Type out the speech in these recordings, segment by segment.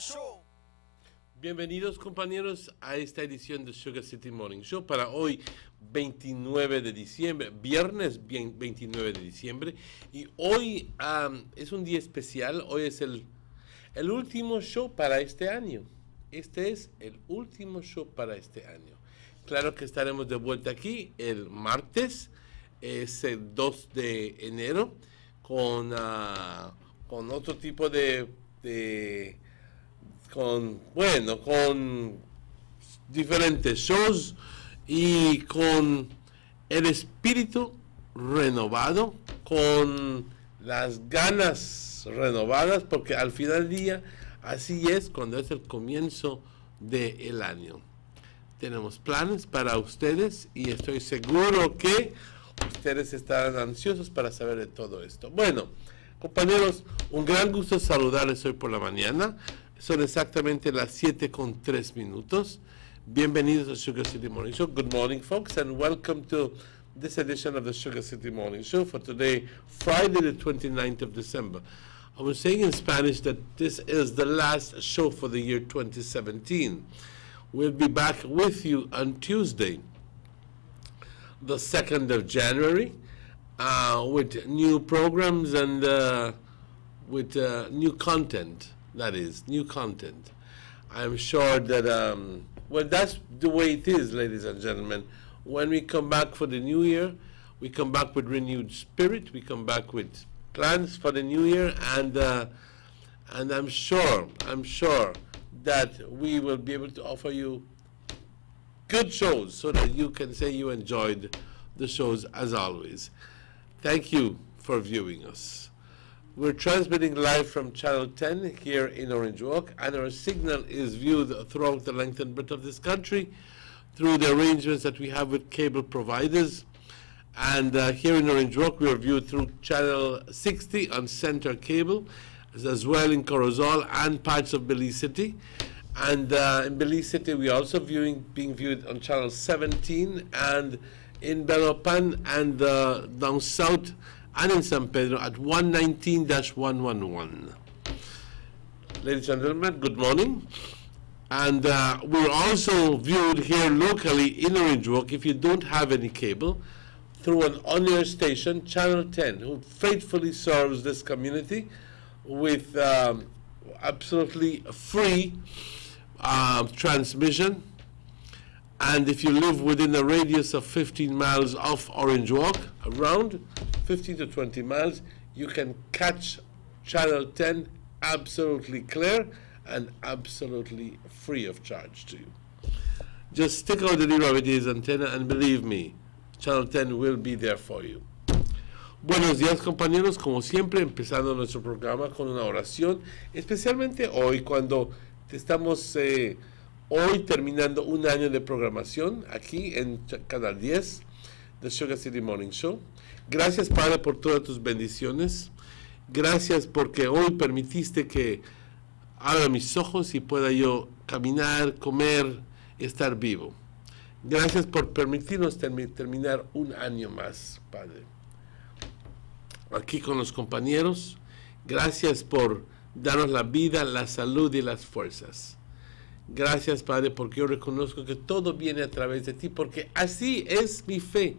Show. Bienvenidos compañeros a esta edición de Sugar City Morning Show para hoy 29 de diciembre, viernes 29 de diciembre, y hoy es un día especial. Hoy es el último show para este año. Este es el último show para este año. Claro que estaremos de vuelta aquí el martes, es el 2 de enero, con otro tipo con diferentes shows y con el espíritu renovado, con las ganas renovadas, porque al final del día así es cuando es el comienzo del año. Tenemos planes para ustedes y estoy seguro que ustedes estarán ansiosos para saber de todo esto. Bueno, compañeros, un gran gusto saludarles hoy por la mañana. Son exactamente las 7:03. Bienvenidos a Sugar City Morning Show. Good morning, folks, and welcome to this edition of the Sugar City Morning Show for today, Friday, the 29th of December. I was saying in Spanish that this is the last show for the year 2017. We'll be back with you on Tuesday, the 2nd of January, with new programs and with new content. That is, new content. I'm sure that, well, that's the way it is, ladies and gentlemen. When we come back for the new year, we come back with renewed spirit. We come back with plans for the new year, and I'm sure that we will be able to offer you good shows so that you can say you enjoyed the shows as always. Thank you for viewing us. We're transmitting live from Channel 10 here in Orange Walk, and our signal is viewed throughout the length and breadth of this country through the arrangements that we have with cable providers. And here in Orange Walk, we are viewed through Channel 60 on Center Cable, as well in Corozal and parts of Belize City. And in Belize City, we are also being viewed on Channel 17, and in Bellopan and down south and in San Pedro at 119-111. Ladies and gentlemen, good morning. And we're also viewed here locally in Orange Walk, if you don't have any cable, through an on-air station, Channel 10, who faithfully serves this community with absolutely free transmission. And if you live within a radius of 15 miles of Orange Walk, around 15 to 20 miles, you can catch Channel 10 absolutely clear and absolutely free of charge to you. Just stick out the little Ravity's antenna, and believe me, Channel 10 will be there for you. Buenos días, compañeros, como siempre, empezando nuestro programa con una oración, especialmente hoy cuando estamos hoy terminando un año de programación aquí en Canal 10 de Sugar City Morning Show. Gracias, Padre, por todas tus bendiciones. Gracias porque hoy permitiste que abra mis ojos y pueda yo caminar, comer y estar vivo. Gracias por permitirnos terminar un año más, Padre. Aquí con los compañeros, gracias por darnos la vida, la salud y las fuerzas. Gracias, Padre, porque yo reconozco que todo viene a través de ti, porque así es mi fe.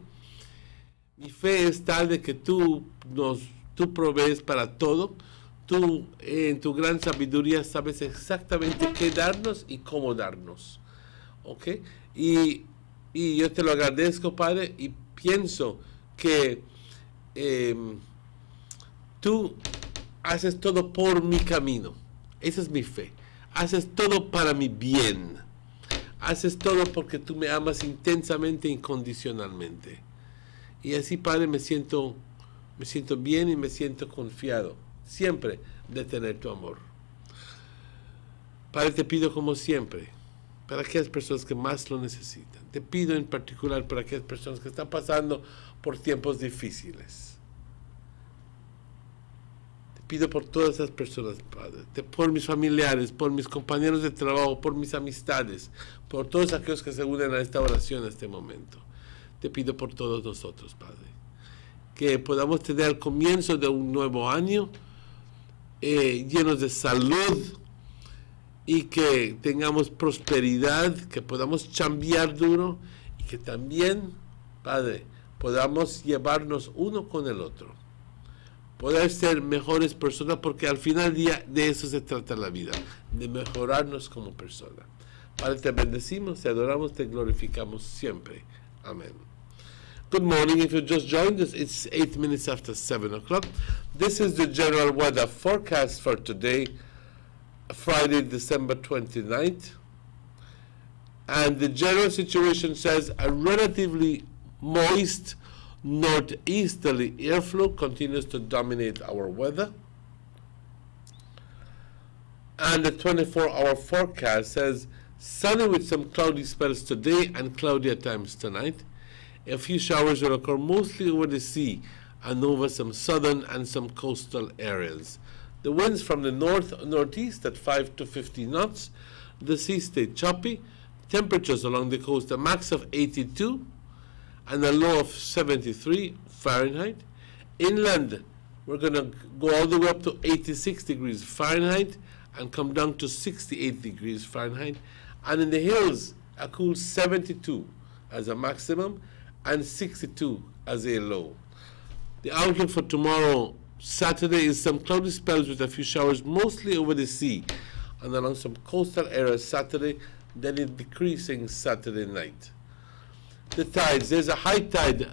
Mi fe es tal de que tú provees para todo. Tú, en tu gran sabiduría, sabes exactamente qué darnos y cómo darnos. ¿Ok? Y yo te lo agradezco, Padre, y pienso que tú haces todo por mi camino. Esa es mi fe. Haces todo para mi bien. Haces todo porque tú me amas intensamente, incondicionalmente. Y así, Padre, me siento bien y me siento confiado siempre de tener tu amor. Padre, te pido como siempre, para aquellas personas que más lo necesitan. Te pido en particular para aquellas personas que están pasando por tiempos difíciles. Te pido por todas esas personas, Padre, por mis familiares, por mis compañeros de trabajo, por mis amistades, por todos aquellos que se unen a esta oración en este momento. Te pido por todos nosotros, Padre, que podamos tener el comienzo de un nuevo año llenos de salud y que tengamos prosperidad, que podamos chambear duro y que también, Padre, podamos llevarnos uno con el otro. Poder ser mejores personas, porque al final del día de eso se trata la vida, de mejorarnos como persona. Padre, te bendecimos, te adoramos, te glorificamos siempre. Amén. Good morning. If you just joined us, it's 8 minutes after 7 o'clock. This is the general weather forecast for today, Friday, December 29th. And the general situation says a relatively moist northeasterly airflow continues to dominate our weather. And the 24-hour forecast says sunny with some cloudy spells today and cloudy at times tonight. A few showers will occur mostly over the sea and over some southern and some coastal areas. The winds from the north-northeast at 5 to 15 knots. The sea stayed choppy. Temperatures along the coast, a max of 82 and a low of 73 Fahrenheit. Inland, we're going to go all the way up to 86 degrees Fahrenheit and come down to 68 degrees Fahrenheit. And in the hills, a cool 72 as a maximum and 62 as a low. The outlook for tomorrow, Saturday, is some cloudy spells with a few showers, mostly over the sea and along some coastal areas Saturday, then it decreasing Saturday night. The tides, there's a high tide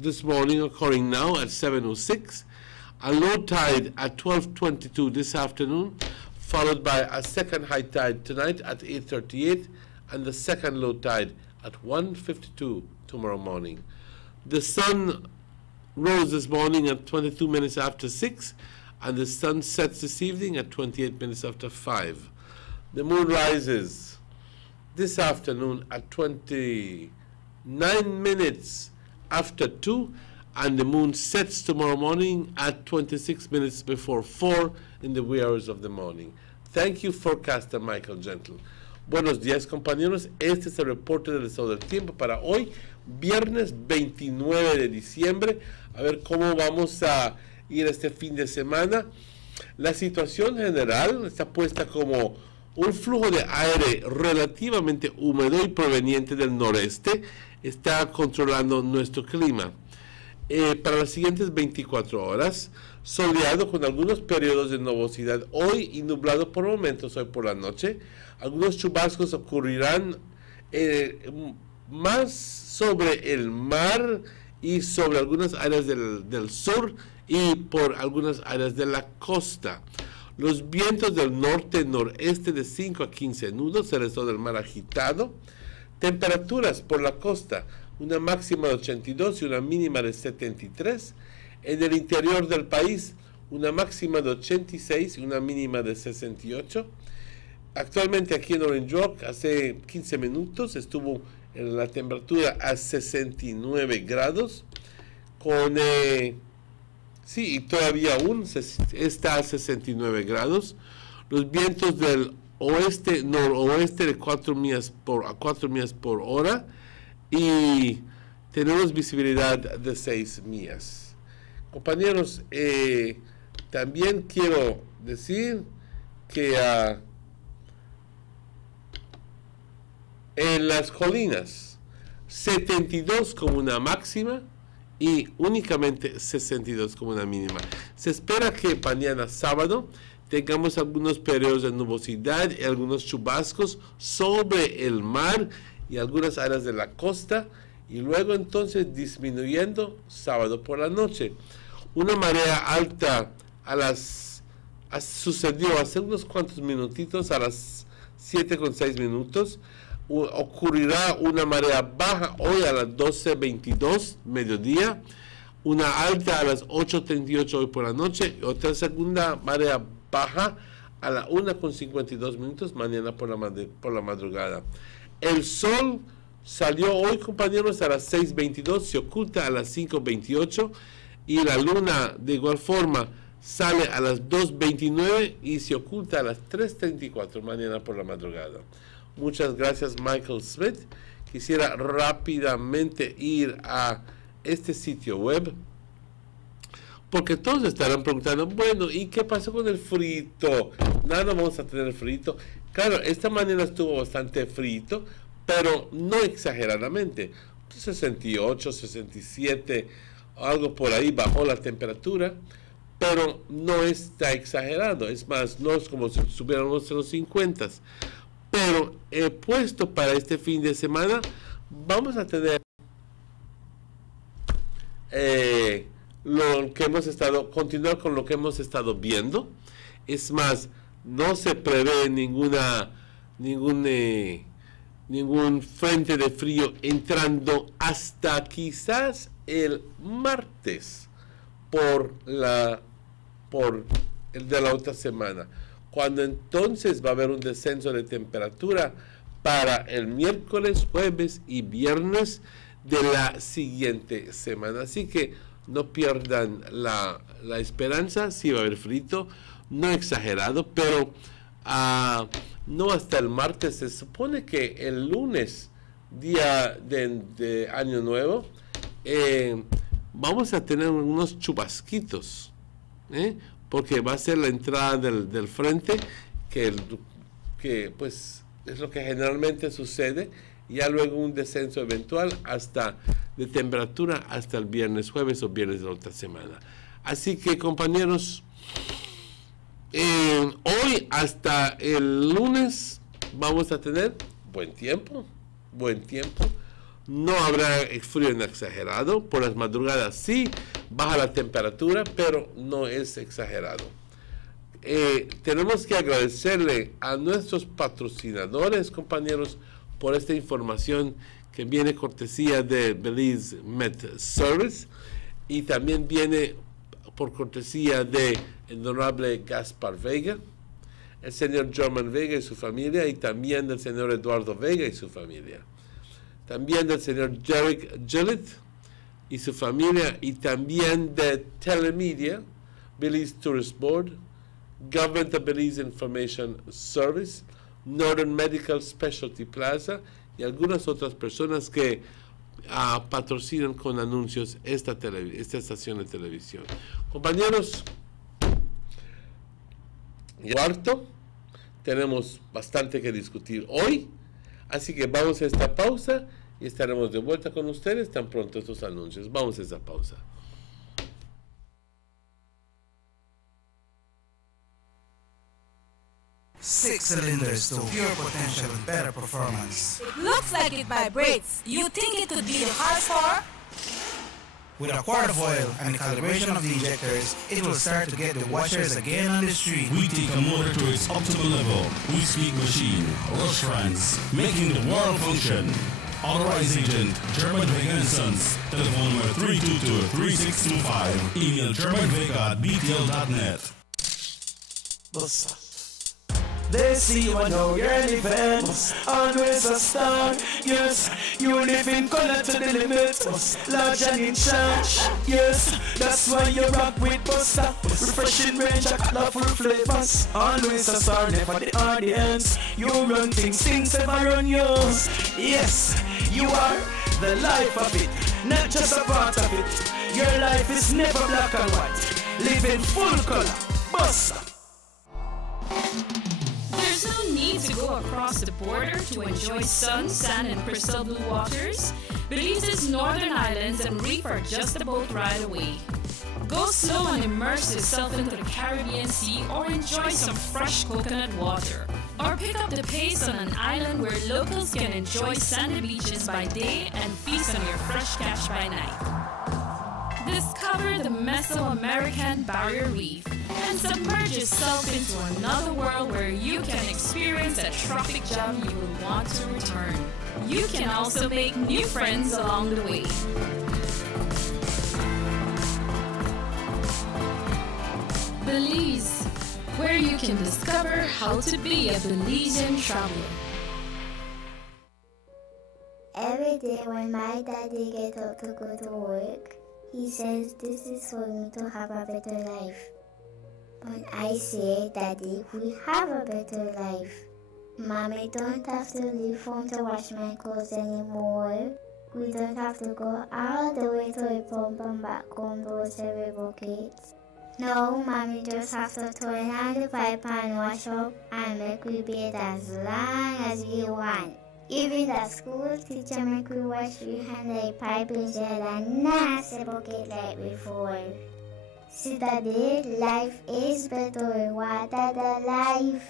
this morning occurring now at 7:06, a low tide at 12:22 this afternoon, followed by a second high tide tonight at 8:38, and the second low tide at 1:52 tomorrow morning. The sun rose this morning at 22 minutes after 6, and the sun sets this evening at 28 minutes after 5. The moon rises this afternoon at 29 minutes after 2, and the moon sets tomorrow morning at 26 minutes before 4 in the wee hours of the morning. Thank you, forecaster Michael Gentle. Buenos días, compañeros. Este es el reporte del estado del tiempo para hoy, viernes 29 de diciembre. A ver cómo vamos a ir este fin de semana. La situación general está puesta como un flujo de aire relativamente húmedo y proveniente del noreste está controlando nuestro clima. Para las siguientes 24 horas, soleado con algunos periodos de nubosidad hoy y nublado por momentos hoy por la noche. Algunos chubascos ocurrirán más sobre el mar y sobre algunas áreas del sur y por algunas áreas de la costa. Los vientos del norte-noreste de 5 a 15 nudos, el resto del mar agitado. Temperaturas por la costa, una máxima de 82 y una mínima de 73. En el interior del país, una máxima de 86 y una mínima de 68. Actualmente aquí en Orange York, hace 15 minutos, estuvo en la temperatura a 69 grados, con... sí, y todavía aún está a 69 grados. Los vientos del oeste-noroeste de 4 millas por hora y tenemos visibilidad de 6 millas. Compañeros, también quiero decir que en las colinas, 72 como una máxima y únicamente 62 como una mínima. Se espera que mañana sábado tengamos algunos periodos de nubosidad y algunos chubascos sobre el mar y algunas áreas de la costa, y luego entonces disminuyendo sábado por la noche. Una marea alta sucedió hace unos cuantos minutitos, a las 7:06. Ocurrirá una marea baja hoy a las 12:22 mediodía, una alta a las 8:38 hoy por la noche, y otra segunda marea baja a las 1:52 mañana por la madrugada. El sol salió hoy, compañeros, a las 6:22, se oculta a las 5:28, y la luna de igual forma sale a las 2:29 y se oculta a las 3:34 mañana por la madrugada. Muchas gracias, Michael Smith. Quisiera rápidamente ir a este sitio web porque todos estarán preguntando, bueno, ¿y qué pasó con el frito? Nada, vamos a tener frito. Claro, esta mañana estuvo bastante frito, pero no exageradamente. 68, 67, algo por ahí bajó la temperatura, pero no está exagerado. Es más, no es como si estuviéramos en los 50. Pero he puesto para este fin de semana, vamos a tener lo que hemos estado, continuar con lo que hemos estado viendo. Es más, no se prevé ningún frente de frío entrando hasta quizás el martes por el de la otra semana, cuando entonces va a haber un descenso de temperatura para el miércoles, jueves y viernes de la siguiente semana. Así que no pierdan la esperanza. Sí va a haber frito, no exagerado, pero no hasta el martes. Se supone que el lunes, día de Año Nuevo, vamos a tener unos chubasquitos, porque va a ser la entrada del frente, que pues es lo que generalmente sucede, y ya luego un descenso eventual de temperatura hasta el viernes, jueves o viernes de la otra semana. Así que, compañeros, hoy hasta el lunes vamos a tener buen tiempo. No habrá frío exagerado. Por las madrugadas sí baja la temperatura, pero no es exagerado. Tenemos que agradecerle a nuestros patrocinadores, compañeros, por esta información que viene cortesía de Belize Met Service, y también viene por cortesía de el honorable Gaspar Vega, el señor German Vega y su familia, y también del señor Eduardo Vega y su familia, también del señor Derek Gillett y su familia, y también de Telemedia, Belize Tourist Board, Government of Belize Information Service, Northern Medical Specialty Plaza y algunas otras personas que patrocinan con anuncios esta estación de televisión. Compañeros, cuarto, tenemos bastante que discutir hoy, así que vamos a esta pausa y estaremos de vuelta con ustedes tan pronto estos anuncios. Vamos a esta pausa. 6 cylinders to pure potential and better performance. It looks like it vibrates. You think it could be the horsepower? With a quart of oil and the calibration of the injectors, it will start to get the washers again on the street. We take a motor to its optimal level. We speak machine, Rush France, making the world function. Authorized agent, German Vega & Sons. Telephone number 322-3625. Email germanvega@btl.net. They see you and know you're living. Always a star, yes. You live in color to the limit. Large and in charge, yes. That's why you rock with Buster. Refreshing range of colorful flavors. Always a star, never the audience. You run things ever run yours. Yes, you are the life of it, not just a part of it. Your life is never black and white. Live in full color, Buster. There's no need to go across the border to enjoy sun, sand, and crystal blue waters. Belize's northern islands and reef are just a boat ride away. Go slow and immerse yourself into the Caribbean Sea, or enjoy some fresh coconut water. Or pick up the pace on an island where locals can enjoy sandy beaches by day and feast on your fresh catch by night. Discover the Mesoamerican Barrier Reef and submerge yourself into another world where you can experience a tropic gem you will want to return. You can also make new friends along the way. Belize, where you can discover how to be a Belizean traveler. Every day when my daddy gets up to go to work, he says this is for me to have a better life. But I say, Daddy, we have a better life. Mommy don't have to leave home to wash my clothes anymore. We don't have to go all the way to the pump and back home to every buckets. No, mommy just have to turn on the pipe and wash up and make we bathe as long as we want. Even the school teacher make we wash we hand the pipe instead of nasty bucket like before. See daddy, life is better with water than life.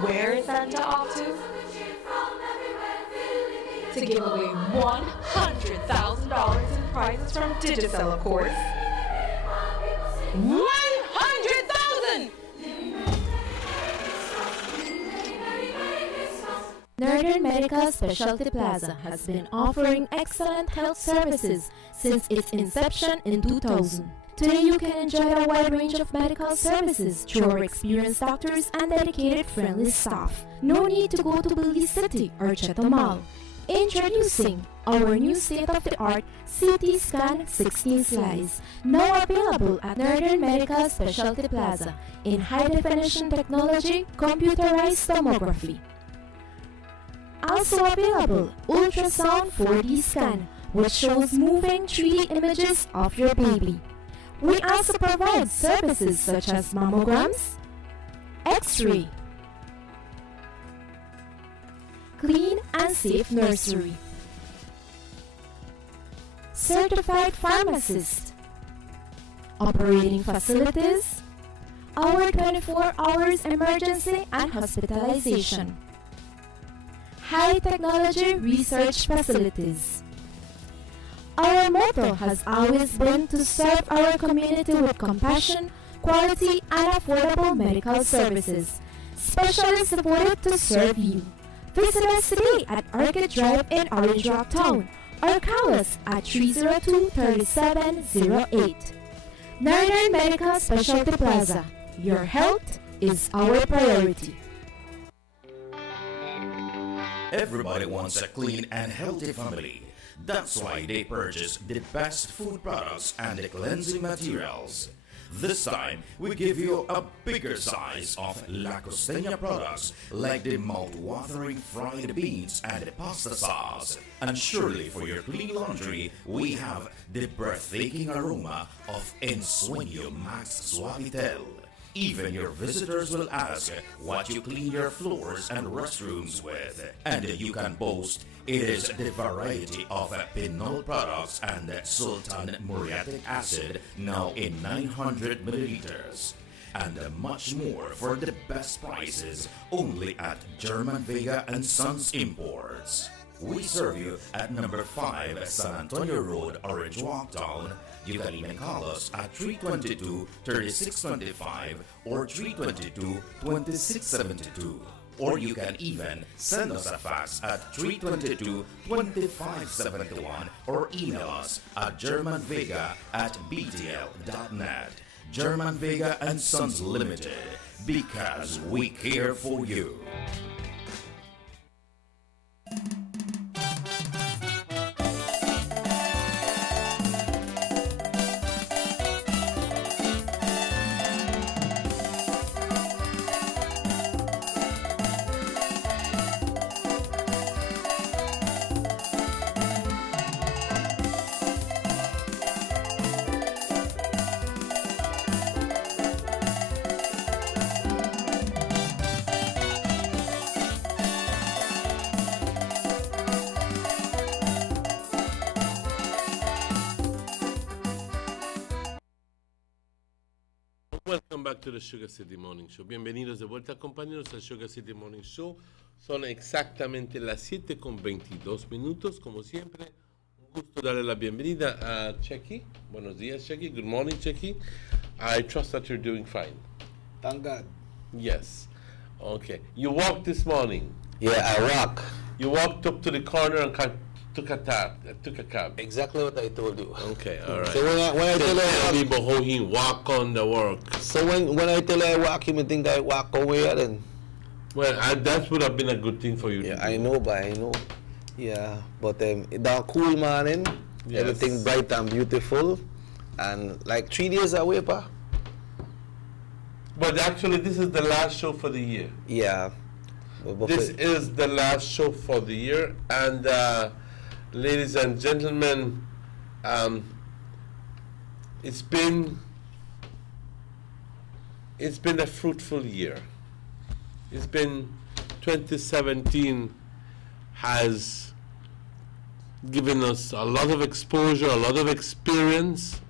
Where is Santa off to? To give away $100,000 in prizes from Digicel, of course. 100,000! Northern Medical Specialty Plaza has been offering excellent health services since its inception in 2000. Today you can enjoy a wide range of medical services through our experienced doctors and dedicated friendly staff. No need to go to Belize City or Cheto Mall. Introducing our new state-of-the-art CT Scan 16 slice, now available at Northern Medical Specialty Plaza in high-definition technology, computerized tomography. Also available, ultrasound 4D scan, which shows moving 3D images of your baby. We also provide services such as mammograms, X-ray, clean and safe nursery, certified pharmacist, operating facilities, our 24 hours emergency and hospitalization, high technology research facilities. Our motto has always been to serve our community with compassion, quality, and affordable medical services, specially supported to serve you. Visit us today at Orchid Drive in Orange Rock Town or call us at 302-3708. Northern Medical Specialty Plaza. Your health is our priority. Everybody wants a clean and healthy family. That's why they purchase the best food products and the cleansing materials. This time, we give you a bigger size of La Costeña products like the mouth-watering fried beans and the pasta sauce. And surely for your clean laundry, we have the breathtaking aroma of Ensueño Max Suavitel. Even your visitors will ask what you clean your floors and restrooms with. And you can boast it is the variety of Pinol products and Sultan Muriatic acid now in 900 milliliters. And much more for the best prices only at German Vega and Sons Imports. We serve you at number 5 San Antonio Road, Orange Walk Town. You can even call us at 322-3625 or 322-2672. Or you can even send us a fax at 322-2571 or email us at germanvega@btl.net. German Vega and Sons Limited, because we care for you. Welcome back to the Sugar City Morning Show. Bienvenidos de vuelta, compañeros, al Sugar City Morning Show. Son exactamente las 7:22. Como siempre, un gusto darle la bienvenida a Checky. Buenos días, Checky. Good morning, Checky. I trust that you're doing fine. Thank God. Yes. Okay. You walked this morning. Yeah, I walk. You walked up to the corner and took a cab. Exactly what I told you. Okay, all right. So when I tell you I walk, people how he walk on the work. so when I tell you I walk, you may think I walk away then. Well, that would have been a good thing for you. Yeah, to I do. know, but I know. Yeah, but that cool morning, Yes. everything bright and beautiful, and like 3 days away, pa. But actually, this is the last show for the year. Yeah. But This is the last show for the year, and ladies and gentlemen, it's been a fruitful year. It's been 2017 has given us a lot of exposure, a lot of experience.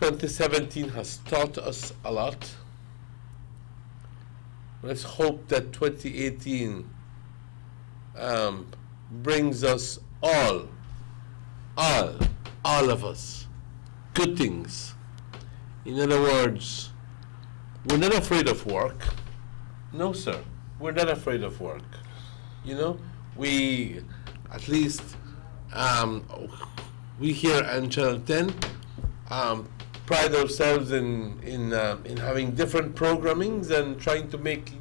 2017 has taught us a lot. Let's hope that 2018 brings us all of us, good things. In other words, we're not afraid of work. No, sir, we're not afraid of work. You know, we, at least, we here in Channel 10 pride ourselves in having different programmings and trying to make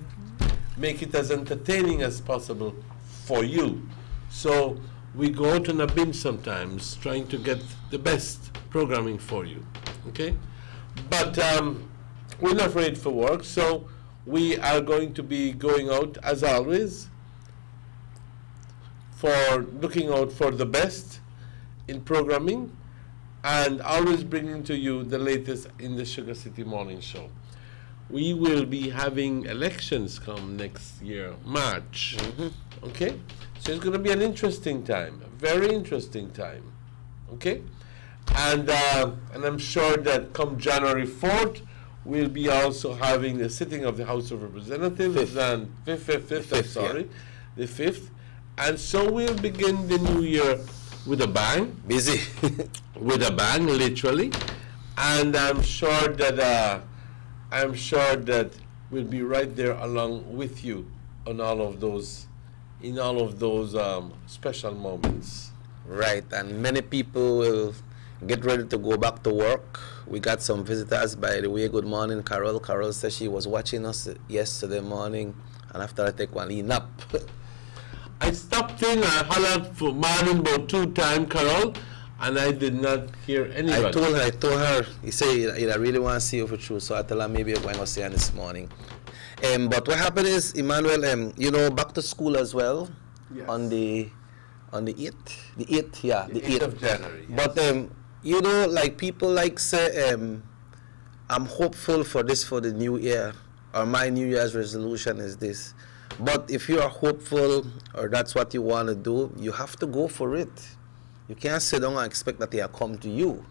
it as entertaining as possible for you. So we go out on a binge sometimes, trying to get the best programming for you. Okay, but we're not afraid for work, so we are going to be going out as always for looking out for the best in programming, and always bringing to you the latest in the Sugar City Morning Show. We will be having elections come next year, March. Okay? So it's going to be an interesting time, a very interesting time. Okay? And I'm sure that come January 4th, we'll be also having a sitting of the House of Representatives, and the 5th. And so we'll begin the new year with a bang. busy. With a bang, literally, and I'm sure that we'll be right there along with you on all of those, in all of those special moments. Right, and many people will get ready to go back to work. We got some visitors, by the way. Good morning, Carol. Carol said she was watching us yesterday morning, and after I take one nap. I stopped in. I hollered for morning about 2 times, Carol, and I did not hear anybody. I told her, he said, I really want to see you for true, so I told her maybe you're going to see her this morning. But what happened is, Emmanuel, you know, back to school as well, Yes. on the 8th, the 8th, yeah, the 8th of January. Yes. But, you know, like people like say, I'm hopeful for this for the new year, or my New Year's resolution is this. But if you are hopeful, or that's what you want to do, you have to go for it. You can't sit down and expect that they will come to you.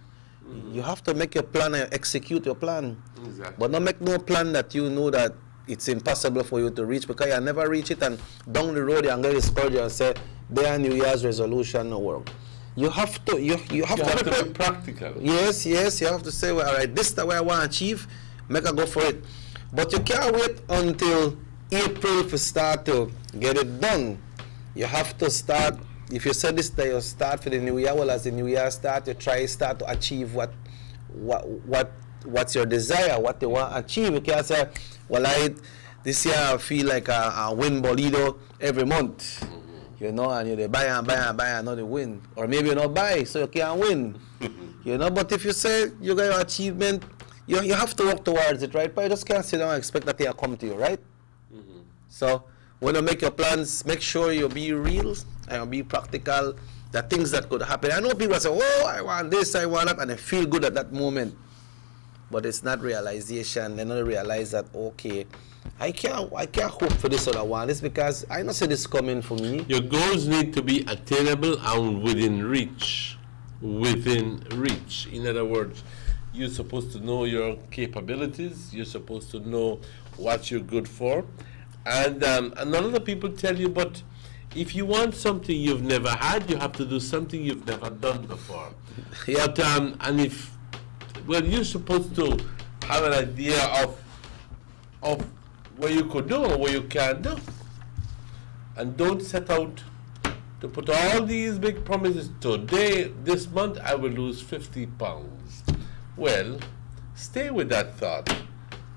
You have to make your plan and execute your plan. Exactly. But not make no plan that you know that it's impossible for you to reach, because you never reach it, and down the road you get discouraged and say, their New Year's resolution no work. You have to, you have to be practical. Yes, you have to say, well, all right, this is the way I want to achieve, make a go for it. But you can't wait until April to start to get it done. You have to start. If you said this day, you start for the new year. Well, as the new year start, you start to achieve what's your desire, what you want to achieve. You can't say, well, this year I feel like I win Bolido every month, you know, and you buy and not win, or maybe you not buy, so you can't win, you know. But if you say you got your achievement, you have to work towards it, right? But you just can't sit down and expect that they will come to you, right? So when you make your plans, make sure you be real and be practical. The things that could happen. I know people say, oh, I want this, I want that, and they feel good at that moment. But it's not realization. They don't realize that, okay, I can't hope for this other one. It's because I know see this coming for me. Your goals need to be attainable and within reach. Within reach. In other words, you're supposed to know your capabilities. You're supposed to know what you're good for. And a lot of people tell you, but if you want something you've never had, you have to do something you've never done before. Yeah. But, and if, well, you're supposed to have an idea of what you could do or what you can't do. And don't set out to put all these big promises. Today, this month, I will lose 50 pounds. Well, stay with that thought.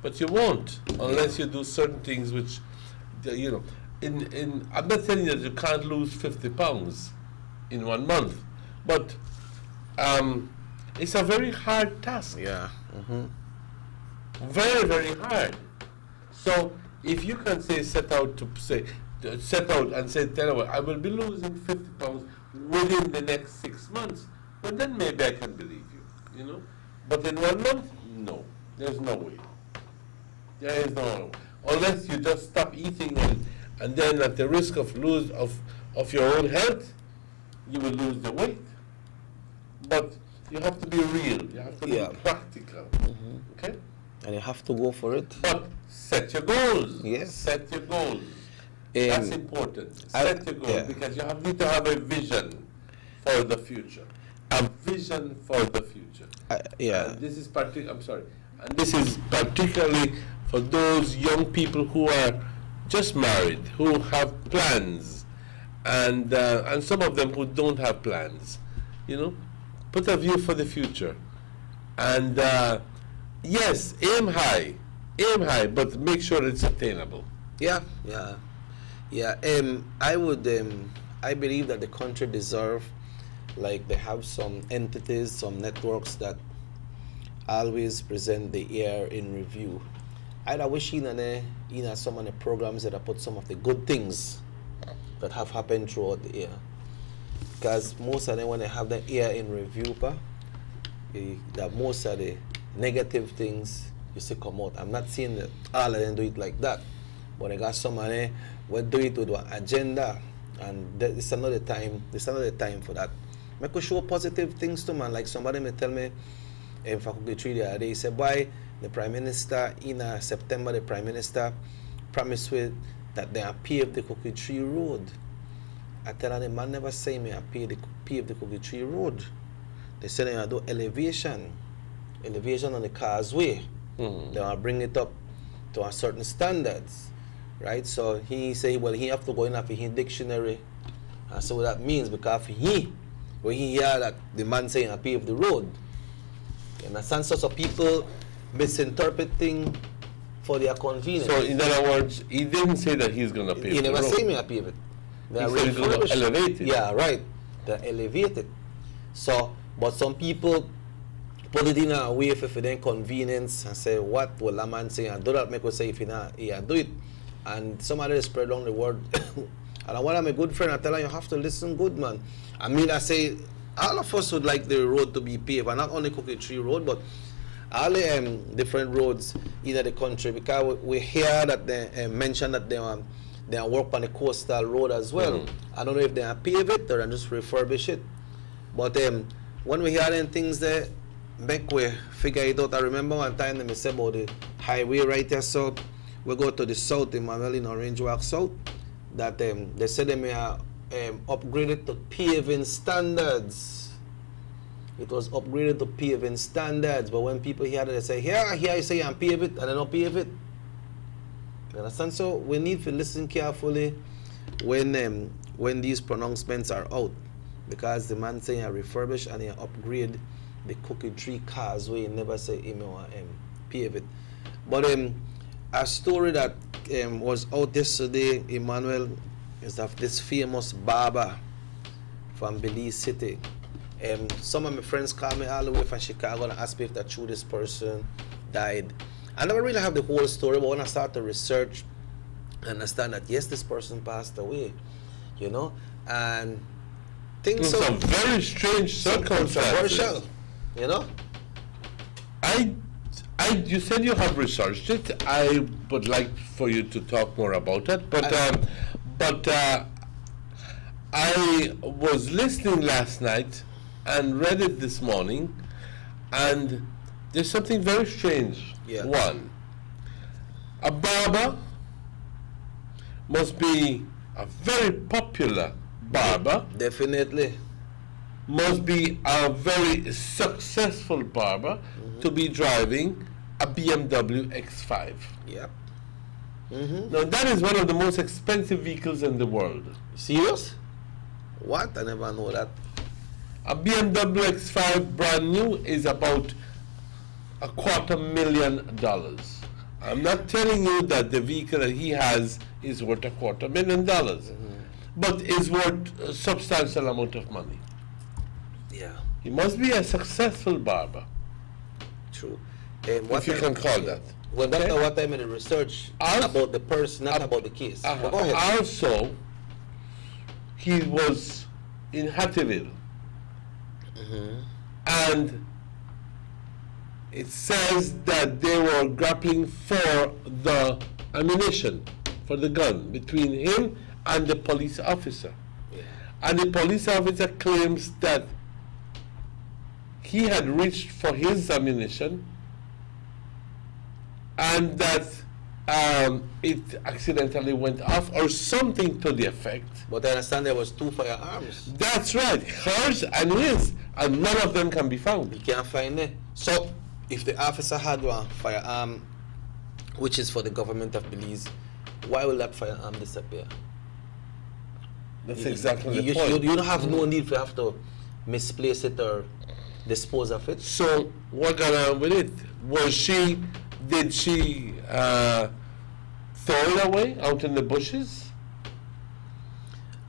But you won't unless you do certain things which, you know, I'm not telling you that you can't lose 50 pounds in 1 month, but it's a very hard task. Yeah. Very, very hard. So if you can set out and say, tell me, I will be losing 50 pounds within the next 6 months, well then maybe I can believe you, you know. But in 1 month, no, there's no way. There is no way. Unless you just stop eating and then at the risk of your own health, you will lose the weight. But you have to be real. You have to be practical. Okay? And you have to go for it. But set your goals. Yes. Set your goals. That's important. Set your goals because you need to have a vision for the future. A vision for the future. And this is And this is particularly for those young people who are just married, who have plans, and some of them who don't have plans. You know, put a view for the future, and yes, aim high, but make sure it's attainable. I believe that the country deserve, like they have some entities, some networks that always present the year in review. I wish some of the programs that I put some of the good things that have happened throughout the year. Because most of them, when they have the year in review, that most of the negative things you see come out. I'm not saying that all of them do it like that, but I got some of them will do it with an agenda, and it's another time. There's another time for that. I could show positive things to man. Like somebody may tell me, in Faculty 3 the other day, he said, "Why the Prime Minister in September, the Prime Minister promised with that they have paved the Cookie Tree Road." I tell her the man never say me I pave the Cookie Tree Road. They said they do elevation on the causeway. They will bring it up to a certain standards, right? So he say, well, he have to go in after his dictionary and see what that means, because when he hear that the man saying I pave the road, in a sense, so people misinterpret things for their convenience. So in other words, he didn't say that he's going to pave the road. He never say me I pave it. He said he's going to elevate it. Yeah, right. They elevate it. So, but some people put it in a way for their convenience and say, what will that man say? And do that make us say if he do it. And somebody spread around the word. And when I'm a good friend, I tell her, you have to listen good, man. I mean, I say, all of us would like the road to be paved, and not only Cookie Tree Road, but all the different roads in the country, because we hear that they mention that they work on the coastal road as well. I don't know if they pave it or just refurbish it. But when we hear them things there, make we figure it out. I remember one time they said about the highway right here south. We go to the south, Emmanuel in Orange Walk South, that they said they may upgraded to paving standards. It was upgraded to paving standards, but when people hear that, they say, here you say I'm pave it, and they don't pave it. You understand? So we need to listen carefully when these pronouncements are out, because the man saying I refurbish and I upgrade the Cookie Tree Causeway, never say pave it. But a story that was out yesterday, Emmanuel, is of this famous barber from Belize City. Some of my friends call me all the way from Chicago and ask me if that true this person died. I never really have the whole story, but when I start to research, I understand that yes, this person passed away, you know, and things are some very strange circumstances, you know. You said you have researched it. I would like for you to talk more about it, but I was listening last night and read it this morning, and there's something very strange. One, a barber must be a very popular barber. Definitely. Must be a very successful barber to be driving a BMW X5. Yep. Now that is one of the most expensive vehicles in the world. Serious? What? I never know that. A BMW X5 brand new is about $250,000. I'm not telling you that the vehicle that he has is worth $250,000, but is worth a substantial amount of money. Yeah. He must be a successful barber. True. If you can call that. Well, that's what I made the research about the person, not about the case. But go ahead. Also, he was in Hattieville, and it says that they were grappling for the ammunition, for the gun, between him and the police officer. Yeah. And the police officer claims that he had reached for his ammunition and that it accidentally went off or something to the effect. But I understand there was 2 firearms. That's right, hers and his, and none of them can be found. You can't find it. So, if the officer had a firearm, which is for the government of Belize, why will that firearm disappear? That's exactly the point. You don't have no need to have to misplace it or dispose of it. So, what got on with it? Did she throw it away out in the bushes?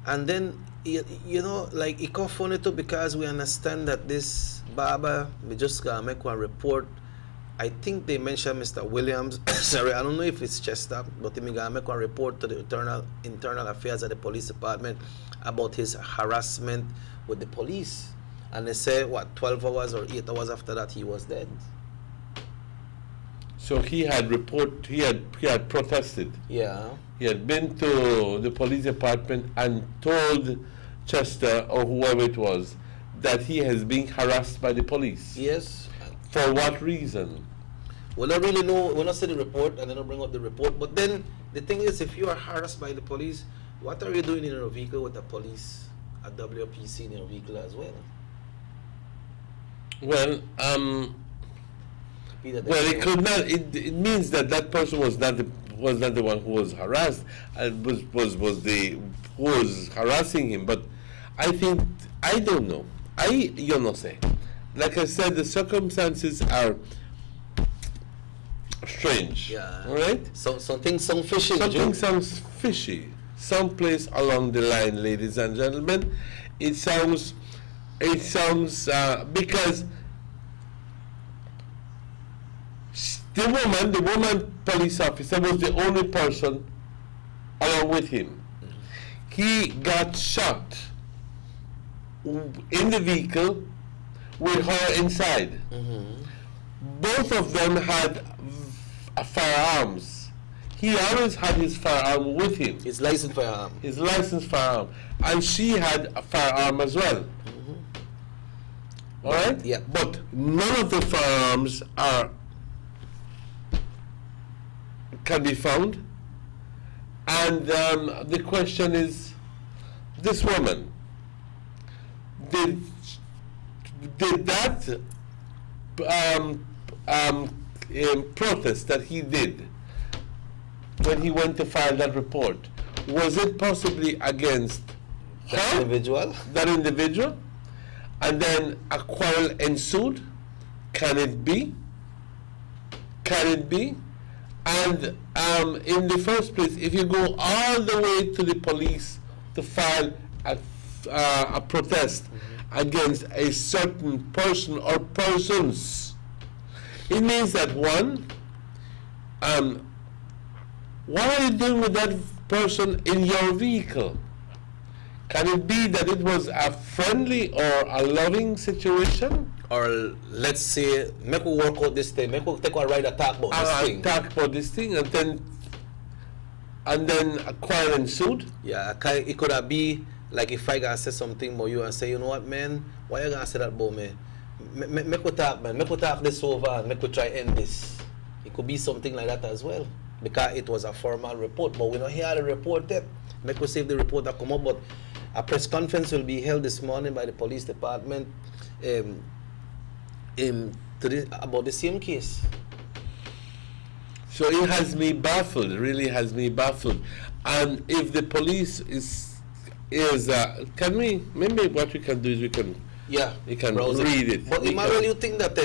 And then, you know, like, it got funny too, because we understand that this barber, we just got to make one report. I think they mentioned Mr. Williams. Sorry, I don't know if it's Chester, but they got to make one report to the internal affairs of the police department about his harassment with the police. And they say, what, 12 hours or 8 hours after that, he was dead. So he had protested. Yeah. He had been to the police department and told Chester or whoever it was that he has been harassed by the police. Yes. For what reason? We don't really know. We'll not see the report, and they don't bring up the report. But then the thing is, if you are harassed by the police, what are you doing in a vehicle with the police, a WPC in your vehicle as well? Well, it could not. It means that that person was not the one who was harassed. Who was harassing him. But I think I don't know. You know say. Like I said, the circumstances are strange. Yeah. All right. So something sounds fishy. Something sounds fishy. Someplace along the line, ladies and gentlemen, it sounds because the woman police officer was the only person along with him. He got shot in the vehicle with her inside. Both of them had firearms. He always had his firearm with him. His licensed firearm. His licensed firearm. And she had a firearm as well. All right? Yeah. But none of the firearms can be found. And the question is, this woman, did that protest that he did when he went to file that report, was it possibly against that individual? That individual? And then a quarrel ensued? Can it be? Can it be? And in the first place, if you go all the way to the police to file a protest against a certain person or persons, it means that one, what are you doing with that person in your vehicle? Can it be that it was a friendly or a loving situation? Or let's say, make we work out this thing, make we take a ride and talk about this thing. Talk about this thing, and then a quarrel ensued? Yeah, it could have be like if I gonna say something about you and say, you know what, man, why you gonna say that about me? Make we talk, man. Make we talk this over and make we try end this. It could be something like that as well. Because it was a formal report, but we don't hear the report yet. Make we see if the report that come up, but a press conference will be held this morning by the police department about the same case. So it has me baffled, really has me baffled. And if the police can we, maybe what we can do is we can read it. But Emmanuel, you think that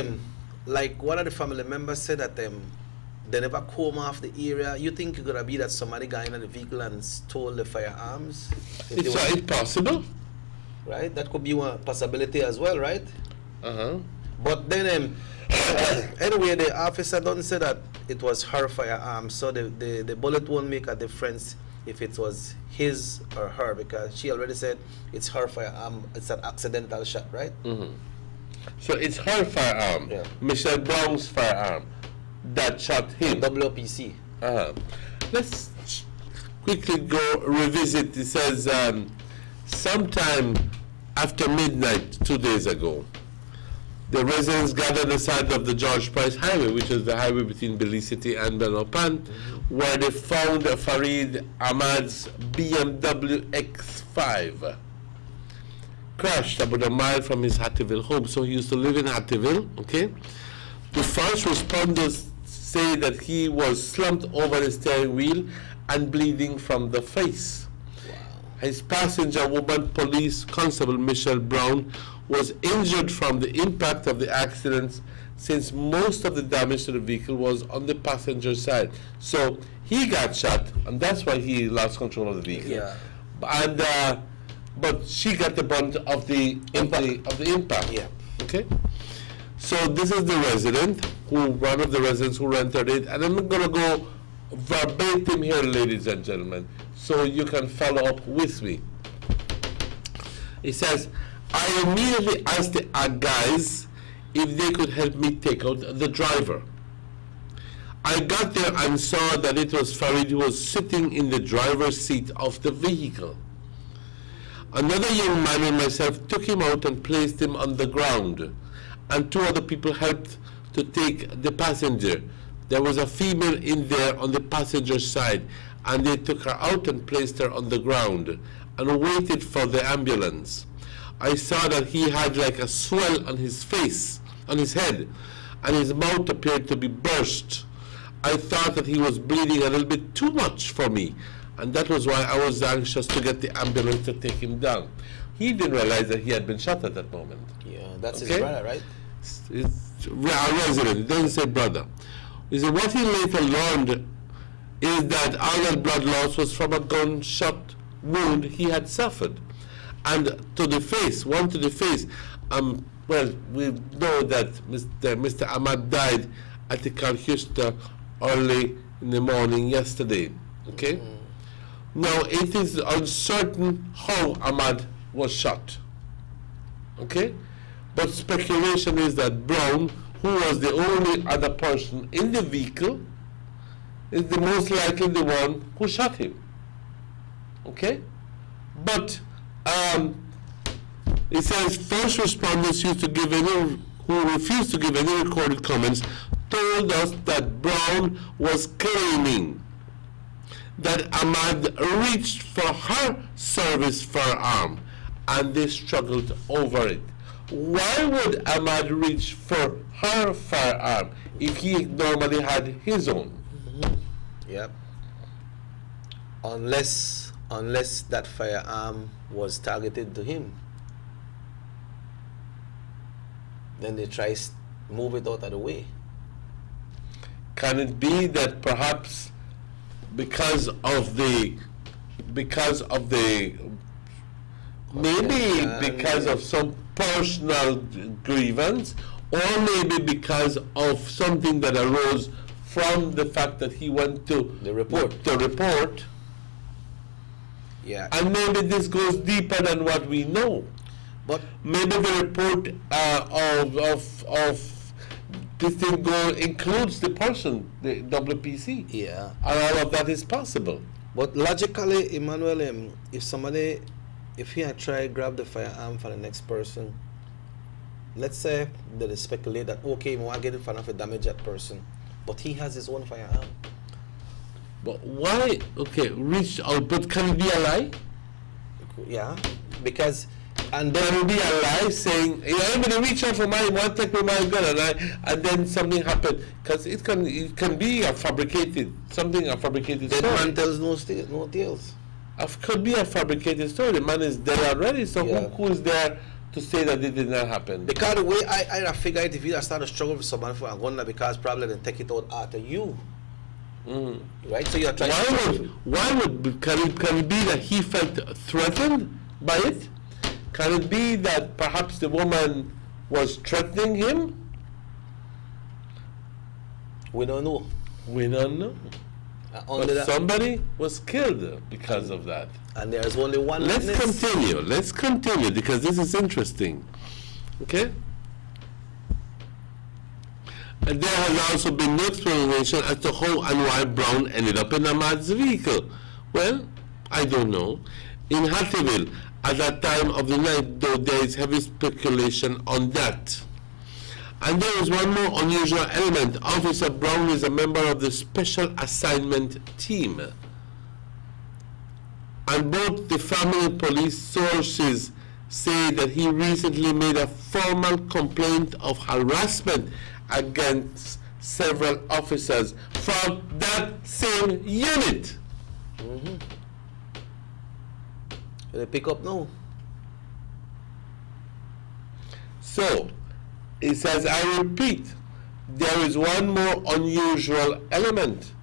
like one of the family members said that they never comb off the area. You think it's gonna be that somebody got in the vehicle and stole the firearms? It's possible. Right? That could be one possibility as well, right? Uh-huh. But then, anyway, the officer don't say that it was her firearm, so the bullet won't make a difference if it was his or her, because she already said it's her firearm. It's an accidental shot, right? Mm-hmm. So it's her firearm, Yeah. Michelle Brown's firearm, that shot him. WPC. Uh-huh. Let's quickly go revisit. It says sometime after midnight 2 days ago, the residents gathered on the side of the George Price Highway, which is the highway between Belize City and Belmopan, where they found Farid Ahmad's BMW X5 crashed about a mile from his Hattieville home. So he used to live in Hattieville, okay? The first responders say that he was slumped over the steering wheel and bleeding from the face. Wow. His passenger, woman police constable Michelle Brown, was injured from the impact of the accidents, since most of the damage to the vehicle was on the passenger side. So he got shot, and that's why he lost control of the vehicle. Yeah. And but she got the brunt of the impact. Yeah. Okay. So this is the resident, one of the residents who rented it, and I'm going to go verbatim here, ladies and gentlemen, so you can follow up with me. It says, I immediately asked the guys if they could help me take out the driver. I got there and saw that it was Farid who was sitting in the driver's seat of the vehicle. Another young man and myself took him out and placed him on the ground, and two other people helped to take the passenger. There was a female in there on the passenger side, and they took her out and placed her on the ground and waited for the ambulance. I saw that he had like a swell on his face, on his head, and his mouth appeared to be burst. I thought that he was bleeding a little bit too much for me, and that was why I was anxious to get the ambulance to take him down. He didn't realize that he had been shot at that moment. Yeah, that's Okay? his brother, right? It's a resident, it doesn't say brother. He said what he later learned is that all that blood loss was from a gunshot wound he had suffered. And to the face, one to the face. Well, we know that Mr. Ahmad died at the Calcutta early in the morning yesterday. Okay? Now, it is uncertain how Ahmad was shot. Okay? But speculation is that Brown, who was the only other person in the vehicle, is the most likely the one who shot him. Okay? But it says first responders who refused to give any recorded comments told us that Brown was claiming that Ahmad reached for her service firearm and they struggled over it. Why would Ahmad reach for her firearm if he normally had his own? Yep. Unless that firearm was targeted to him. Then they try move it out of the way. Can it be that perhaps because of the maybe because of some personal grievance, or maybe because of something that arose from the fact that he went to the report. Yeah. And maybe this goes deeper than what we know. But maybe the report of this thing includes the person, the WPC. Yeah. And all of that is possible. But logically, Emmanuel, if he had tried grab the firearm for the next person, let's say that they speculate that, okay, I want to get in front of a damage that person, but he has his own firearm. But why? Okay, reach out, but can it be a lie? Yeah, because, and then can it be a lie saying, yeah, I'm going to reach out for my one, take my gun, and then something happened? Because it can be a fabricated story. That man tells no tales. It could be a fabricated story. The man is dead already, so Yeah. who is there to say that it did not happen? Because the way I figure it, if you start to struggle with somebody for a gun, because probably they take it out after you. Right? So you're trying Can it be that he felt threatened by it? Can it be that perhaps the woman was threatening him? We don't know. We don't know. But somebody was killed because of that. And there's only one Let's witness. continue. Let's continue because this is interesting. Okay? And there has also been no explanation as to how and why Brown ended up in Ahmad's vehicle. Well, I don't know. In Hattieville, at that time of the night, though, there is heavy speculation on that. And there is one more unusual element. Officer Brown is a member of the Special Assignment Team. And both the family police sources say that he recently made a formal complaint of harassment against several officers from that same unit. They pick up now. So, it says, I repeat, there is one more unusual element.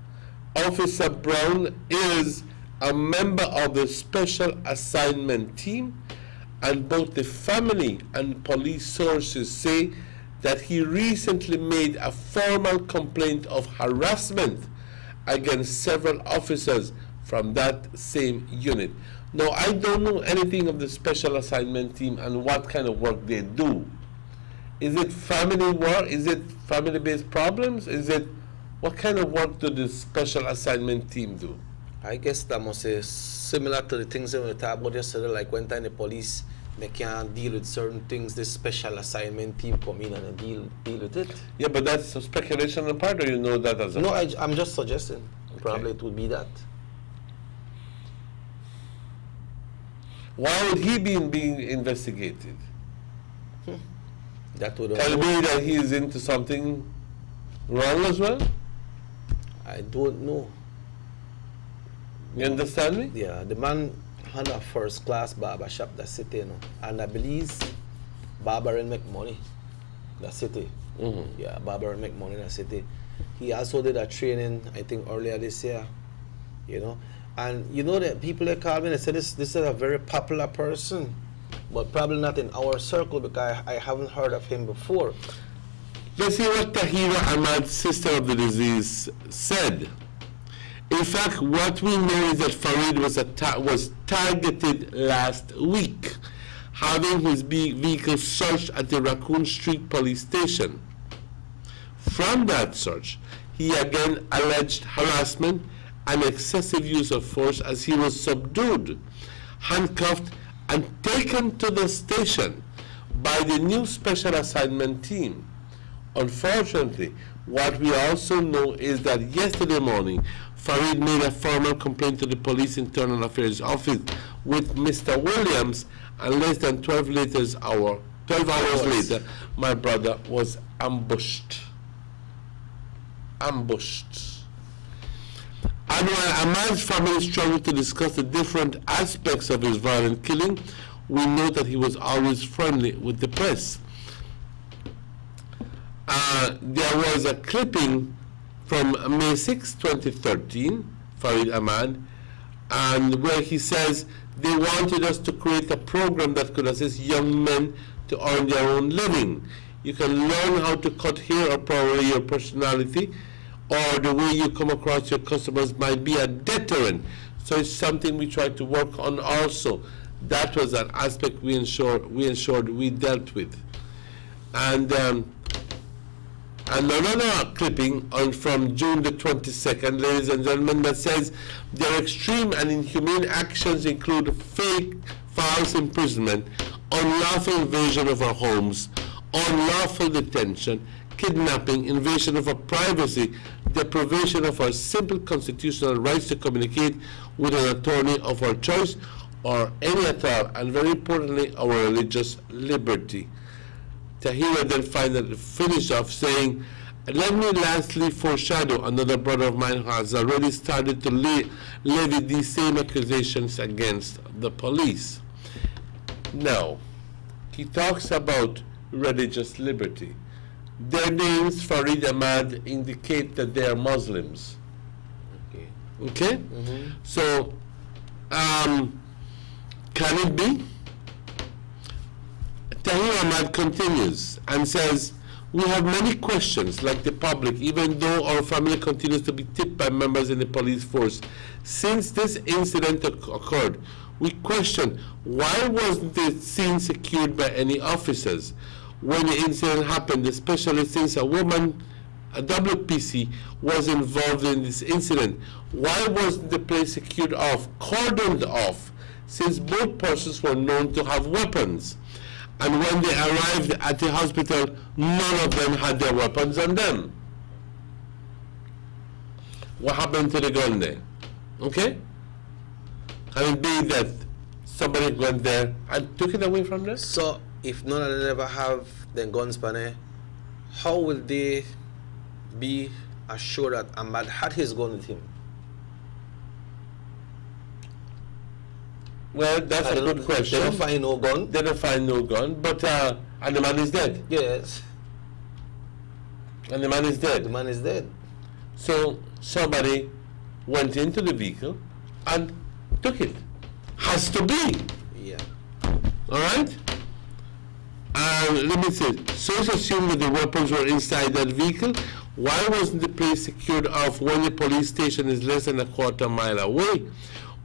Officer Brown is a member of the Special Assignment Team, and both the family and police sources say that he recently made a formal complaint of harassment against several officers from that same unit. Now, I don't know anything of the Special Assignment Team and what kind of work they do. Is it family work? Is it family-based problems? Is it, what kind of work do the Special Assignment Team do? I guess that must be similar to the things that we talked about yesterday, like when time the police, they can't deal with certain things, this Special Assignment Team come in and deal with it. Yeah, but that's a speculation on the part, or you know that as a... No, I'm just suggesting. Probably it would be that. Why would he be being investigated? That would Can it be that he is into something wrong as well? I don't know. You understand me? Yeah, the man had a first-class barber shop that's city, you know, and I believe barbering make money. That city. Yeah, barbering make money in the city. He also did a training, I think, earlier this year, you know. And you know that people that call me and they say this is a very popular person, but probably not in our circle because I haven't heard of him before. Let's see what Tahira Ahmad, sister of the disease, said. In fact, what we know is that Farid was targeted last week, having his vehicle searched at the Raccoon Street police station. From that search, he again alleged harassment and excessive use of force as he was subdued, handcuffed, and taken to the station by the new Special Assignment Team. Unfortunately, what we also know is that yesterday morning, Farid made a formal complaint to the Police Internal Affairs Office with Mr. Williams, and less than 12 hours later, my brother was ambushed. And while Ahmad's family struggled to discuss the different aspects of his violent killing, we know that he was always friendly with the press. There was a clipping from May 6, 2013, Farid Ahmad, and where he says they wanted us to create a program that could assist young men to earn their own living. You can learn how to cut hair or probably your personality, or the way you come across your customers might be a deterrent. So it's something we try to work on also. That was an aspect we ensured we dealt with. And another clipping from June the 22nd, ladies and gentlemen, that says their extreme and inhumane actions include fake, false imprisonment, unlawful invasion of our homes, unlawful detention, kidnapping, invasion of our privacy, deprivation of our simple constitutional rights to communicate with an attorney of our choice or any at all, and very importantly, our religious liberty. Tahira then finally finished off saying, let me lastly foreshadow another brother of mine who has already started to levy these same accusations against the police. Now, he talks about religious liberty. Their names, Farid Ahmad, indicate that they are Muslims. Okay? So, can it be? Tahir Ahmad continues and says, we have many questions, like the public, even though our family continues to be tipped by members in the police force. Since this incident occurred, we question, why wasn't the scene secured by any officers when the incident happened, especially since a woman, a WPC, was involved in this incident? Why wasn't the place secured off, cordoned off, since both persons were known to have weapons? And when they arrived at the hospital, none of them had their weapons on them. What happened to the gun there? Okay? Can it be that somebody went there and took it away from them? So, if none of them ever have their guns, how will they be assured that Ahmad had his gun with him? Well, that's a good question. They don't find no gun. They don't find no gun, but and the man is dead. Yes. And the man is dead. The man is dead. So somebody went into the vehicle and took it. Has to be. Yeah. All right. Let me say. Source assumed that the weapons were inside that vehicle. Why wasn't the place secured off when the police station is less than a quarter mile away?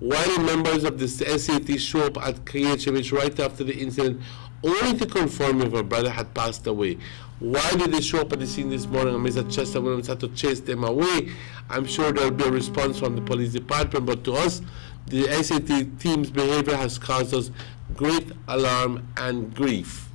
Why did members of the SAT show up at KHMH right after the incident only to confirm if her brother had passed away? Why did they show up at the scene this morning and Mr. Chester Williams had to chase them away? I'm sure there will be a response from the police department, but to us, the SAT team's behavior has caused us great alarm and grief.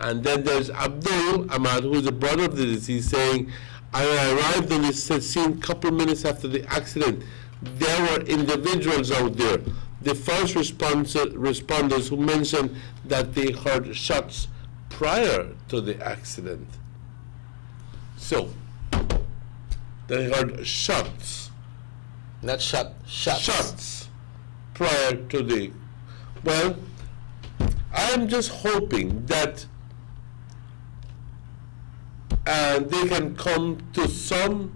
And then there's Abdul Ahmad, who is the brother of the deceased, saying, I arrived on the scene a couple minutes after the accident. There were individuals out there, the first responders, who mentioned that they heard shots prior to the accident. So, they heard shots. Not shot, shots. Shots prior to the... Well, I'm just hoping that they can come to some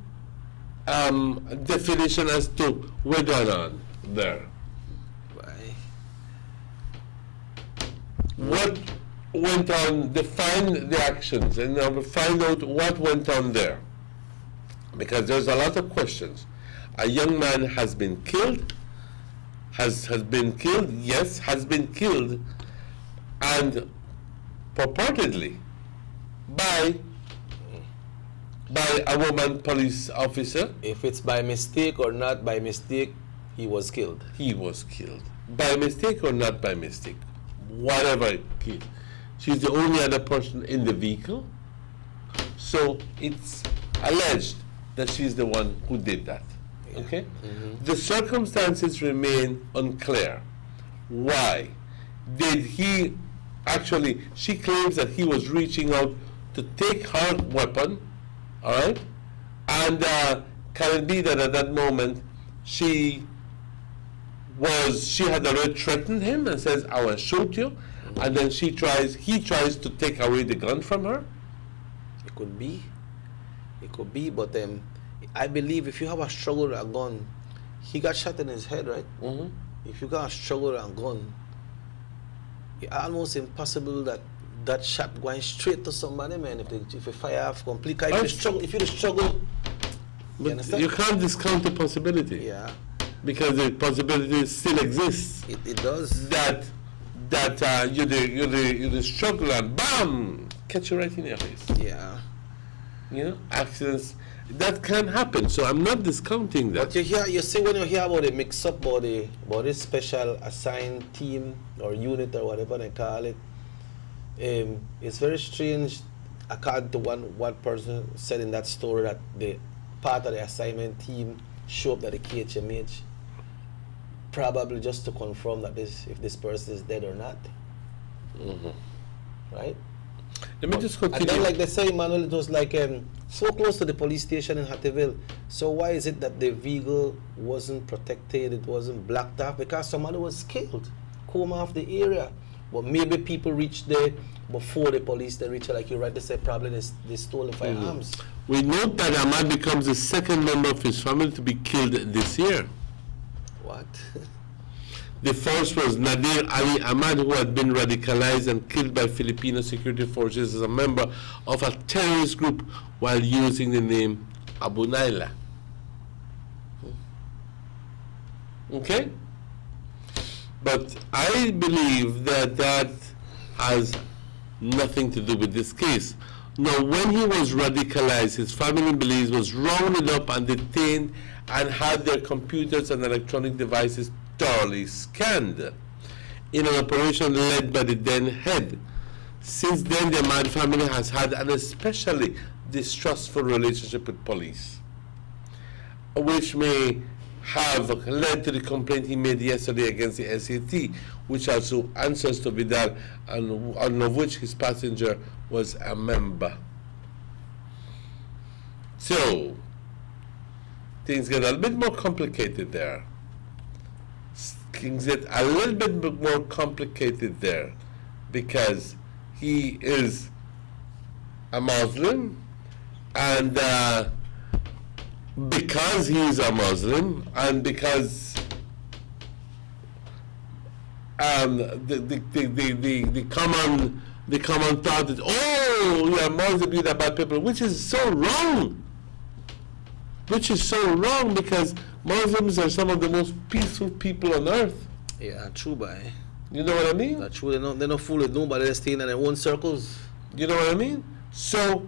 definition as to what's going on there. What went on, define the actions, and find out what went on there. Because there's a lot of questions. A young man has been killed, has been killed, yes, has been killed, and purportedly by a woman police officer. If it's by mistake or not by mistake, he was killed. He was killed. By mistake or not by mistake, whatever it is. She's the only other person in the vehicle. So it's alleged that she's the one who did that. Yeah. Okay? The circumstances remain unclear. Why? Did he actually, she claims that he was reaching out to take her weapon, all right? And can it be that at that moment she had already threatened him and says, I will shoot you, and then he tries to take away the gun from her? It could be. It could be, but I believe if you have a struggle with a gun, he got shot in his head, right? If you got a struggle with a gun, it's almost impossible that shot going straight to somebody, man. If you fire off complete, if you struggle, you can't discount the possibility. Yeah. Because the possibility still exists. It does. That you the struggle and bam, catch you right in your face. Yeah. You know, accidents that can happen. So I'm not discounting that. But you see when you hear about the mix-up, about this special assigned team or unit or whatever they call it, it's very strange. According to one person said in that story that the part of the assignment team show up at the KHMH, probably just to confirm that if this person is dead or not. Right? Let me just continue. And then, like they say, Manuel, it was like so close to the police station in Hattieville. So why is it that the vehicle wasn't protected? It wasn't blocked off because somebody was killed, come off the area. But maybe people reach there before the police they reach, like you right, they say probably they stole the firearms. We note that Ahmad becomes the second member of his family to be killed this year. What? The first was Nadir Ali Ahmad, who had been radicalized and killed by Filipino security forces as a member of a terrorist group while using the name Abu Naila. Okay? But I believe that that has nothing to do with this case. Now, when he was radicalized, his family believes was rounded up and detained and had their computers and electronic devices thoroughly scanned in an operation led by the then head. Since then, the Ahmad family has had an especially distrustful relationship with police, which may have led to the complaint he made yesterday against the SAT, which also answers to Vidal, and of which his passenger was a member. So, things get a little bit more complicated there. Things get a little bit more complicated there because he is a Muslim, and because he is a Muslim, and because the common thought is, oh, you are Muslim, you're bad people, which is so wrong. Which is so wrong, because Muslims are some of the most peaceful people on earth. Yeah, true, boy. You know what I mean? That's true. They're not fool with nobody. They're staying in their own circles. You know what I mean? So,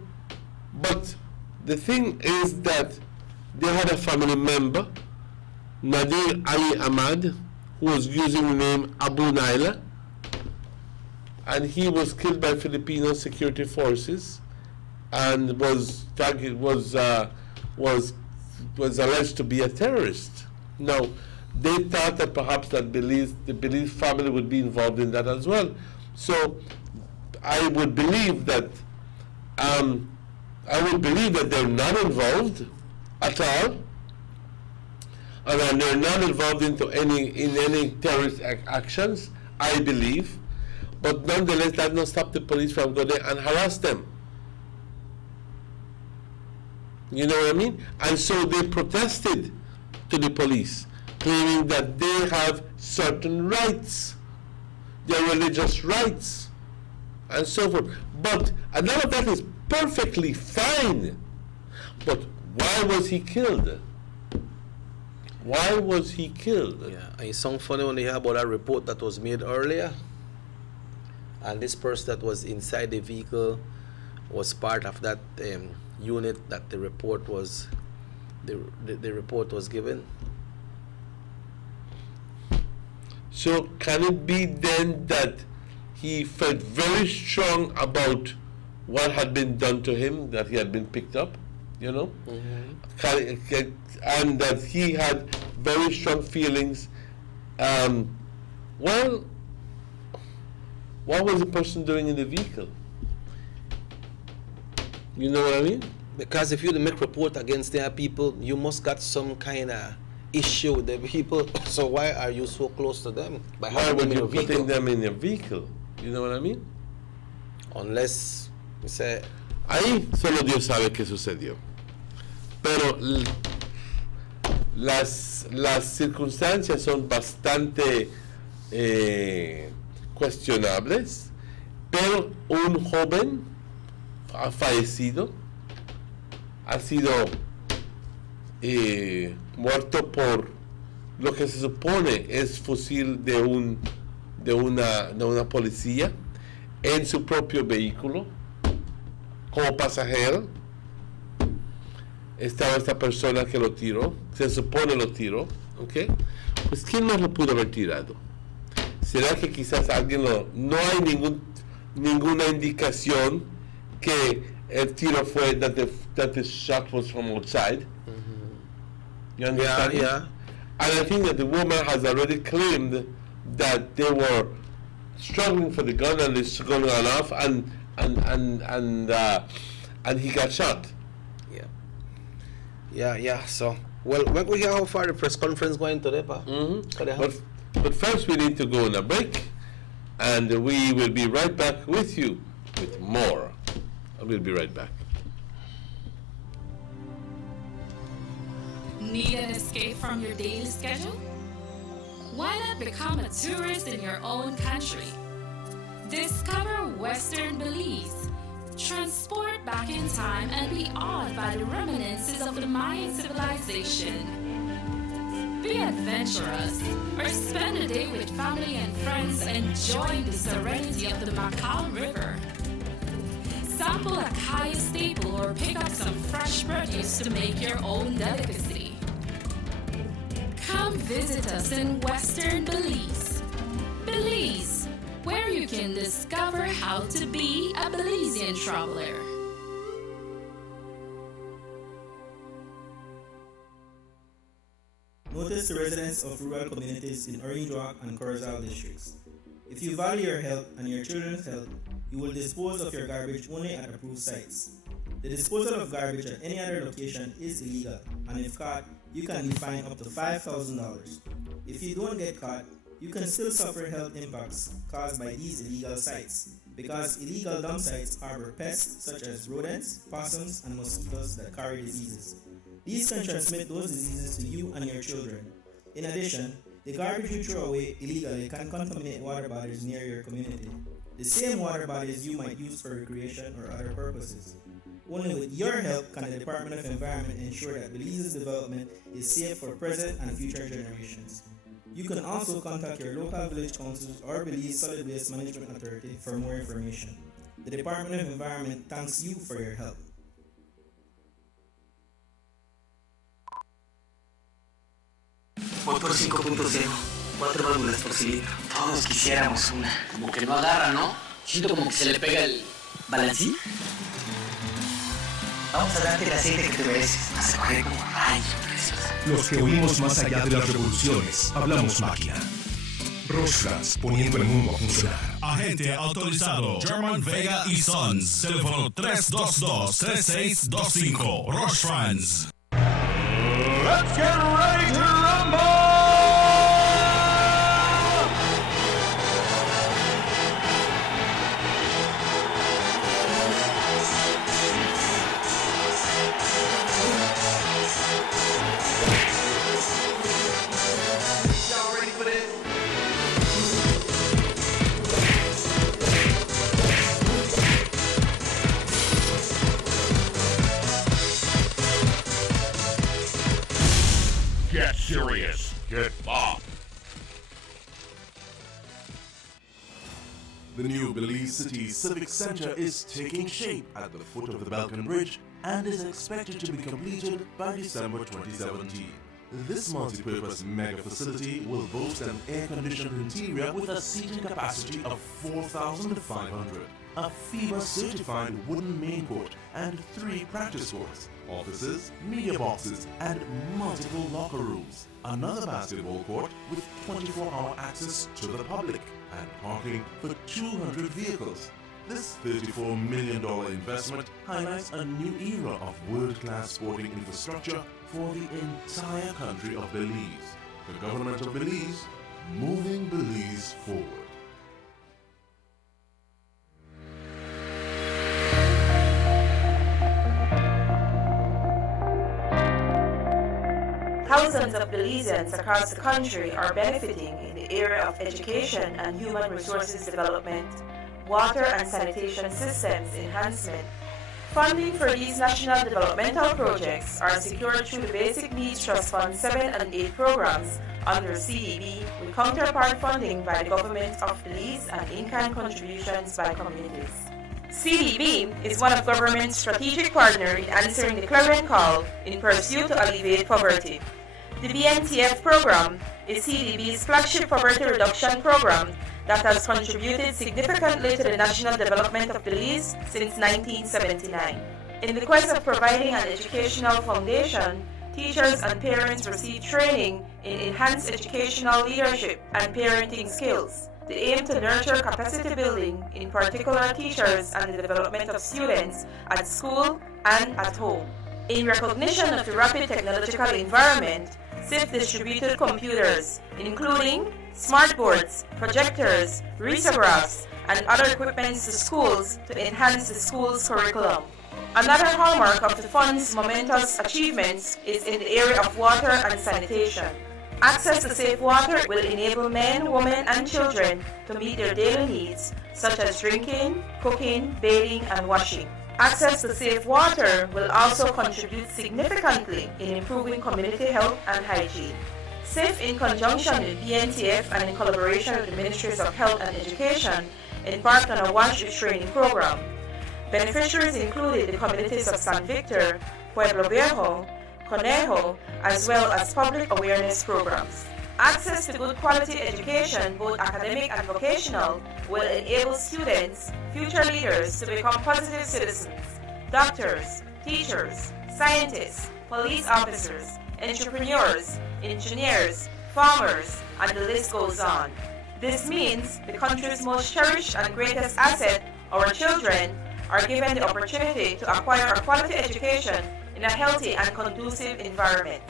but the thing is that they had a family member, Nadir Ali Ahmad, who was using the name Abu Naila, and he was killed by Filipino security forces, and was alleged to be a terrorist. Now, they thought that perhaps that the Belize family would be involved in that as well. So, I would believe that they're not involved at all, and they're not involved in any terrorist actions, I believe. But nonetheless, that does not stop the police from going there and harass them. You know what I mean? And so they protested to the police, claiming that they have certain rights, their religious rights, and so forth. But none of that is perfectly fine. But why was he killed? Why was he killed? Yeah, and it sounds funny when you hear about that report that was made earlier. And this person that was inside the vehicle was part of that unit that the report was given. So can it be then that he felt very strong about what had been done to him, that he had been picked up, you know? Mm-hmm. And that he had very strong feelings. Well, what was the person doing in the vehicle? You know what I mean? Because if you make report against their people, you must got some kind of issue with the people. So why are you so close to them? Why would you putting them in a vehicle? You know what I mean? Unless you say, ahí solo Dios sabe qué sucedió. Pero las circunstancias son bastante cuestionables, pero un joven ha fallecido, ha sido muerto por lo que se supone es fusil de una policía en su propio vehículo como pasajero. Estaba esta persona que lo tiró, se supone lo tiró, ¿ok? Pues ¿quién más lo pudo haber tirado? ¿Será que quizás alguien no hay ninguna indicación que el tiro fue that the shot was from outside? Mm-hmm. You understand? Yeah. And I think that the woman has already claimed that they were struggling for the gun and the gun ran off and he got shot. Yeah. So, well, when we hear how far the press conference going today, pa? Mm-hmm. But first we need to go on a break. and we will be right back with you with more. We'll be right back. Need an escape from your daily schedule? Why not become a tourist in your own country? Discover Western Belize. Transport back in time and be awed by the reminiscences of the Mayan civilization. Be adventurous or spend a day with family and friends enjoying the serenity of the Macau River. Sample a kaya staple or pick up some fresh produce to make your own delicacy. Come visit us in Western Belize. Belize, where you can discover how to be a Belizean traveler. Notice the residents of rural communities in Orange Walk and Corozal districts. If you value your health and your children's health, you will dispose of your garbage only at approved sites. The disposal of garbage at any other location is illegal, and if caught, you can be fined up to $5,000. If you don't get caught, you can still suffer health impacts caused by these illegal sites, because illegal dump sites harbor pests such as rodents, possums, and mosquitoes that carry diseases. These can transmit those diseases to you and your children. In addition, the garbage you throw away illegally can contaminate water bodies near your community, the same water bodies you might use for recreation or other purposes. Only with your help can the Department of Environment ensure that Belize's development is safe for present and future generations. You can also contact your local village councils or Belize Solid Waste Management Authority for more information. The Department of Environment thanks you for your help. Motor 5.0, 4 válvulas por cilindro. Todos quisiéramos una. Como que no agarra, ¿no? Siento como que se le pega el... ¿Balancín? Vamos a darte el aceite que te mereces. Vas a correr como rayos, preciosa. Los que huimos más allá de las revoluciones, hablamos máquina. Rostras, poniendo el mundo a funcionar. Agente autorizado German Vega y Sons. Teléfono 322-3625. Roche France. Let's get ready to rumble! Y'all ready for this? Get serious. Get bopped. The new Belize City Civic Center is taking shape at the foot of the Balkan Bridge and is expected to be completed by December 2017. This multi-purpose mega facility will boast an air-conditioned interior with a seating capacity of 4,500, a FIBA-certified wooden main court and 3 practice courts, offices, media boxes, and multiple locker rooms. Another basketball court with 24-hour access to the public and parking for 200 vehicles. This $34 million investment highlights a new era of world-class sporting infrastructure for the entire country of Belize. The government of Belize, moving Belize forward. Thousands of Belizeans across the country are benefiting in the area of education and human resources development, water and sanitation systems enhancement. Funding for these national developmental projects are secured through the Basic Needs Trust Fund 7 and 8 programs under CDB with counterpart funding by the government of Belize and in-kind contributions by communities. CDB is one of government's strategic partners in answering the clarion call in pursuit to alleviate poverty. The BNTF program is CDB's flagship poverty reduction program that has contributed significantly to the national development of Belize since 1979. In the quest of providing an educational foundation, teachers and parents receive training in enhanced educational leadership and parenting skills. The aim to nurture capacity building, in particular teachers and the development of students at school and at home. In recognition of the rapid technological environment, SIF distributed computers, including smartboards, projectors, risographs, and other equipment to schools to enhance the school's curriculum. Another hallmark of the fund's momentous achievements is in the area of water and sanitation. Access to safe water will enable men, women, and children to meet their daily needs, such as drinking, cooking, bathing, and washing. Access to safe water will also contribute significantly in improving community health and hygiene. SAFE, in conjunction with BNTF and in collaboration with the Ministries of Health and Education, embarked on a wash training program. Beneficiaries included the communities of San Victor, Pueblo Viejo, Conejo, as well as public awareness programs. Access to good quality education, both academic and vocational, will enable students, future leaders, to become positive citizens, doctors, teachers, scientists, police officers, entrepreneurs, engineers, farmers, and the list goes on. This means the country's most cherished and greatest asset, our children, are given the opportunity to acquire a quality education in a healthy and conducive environment.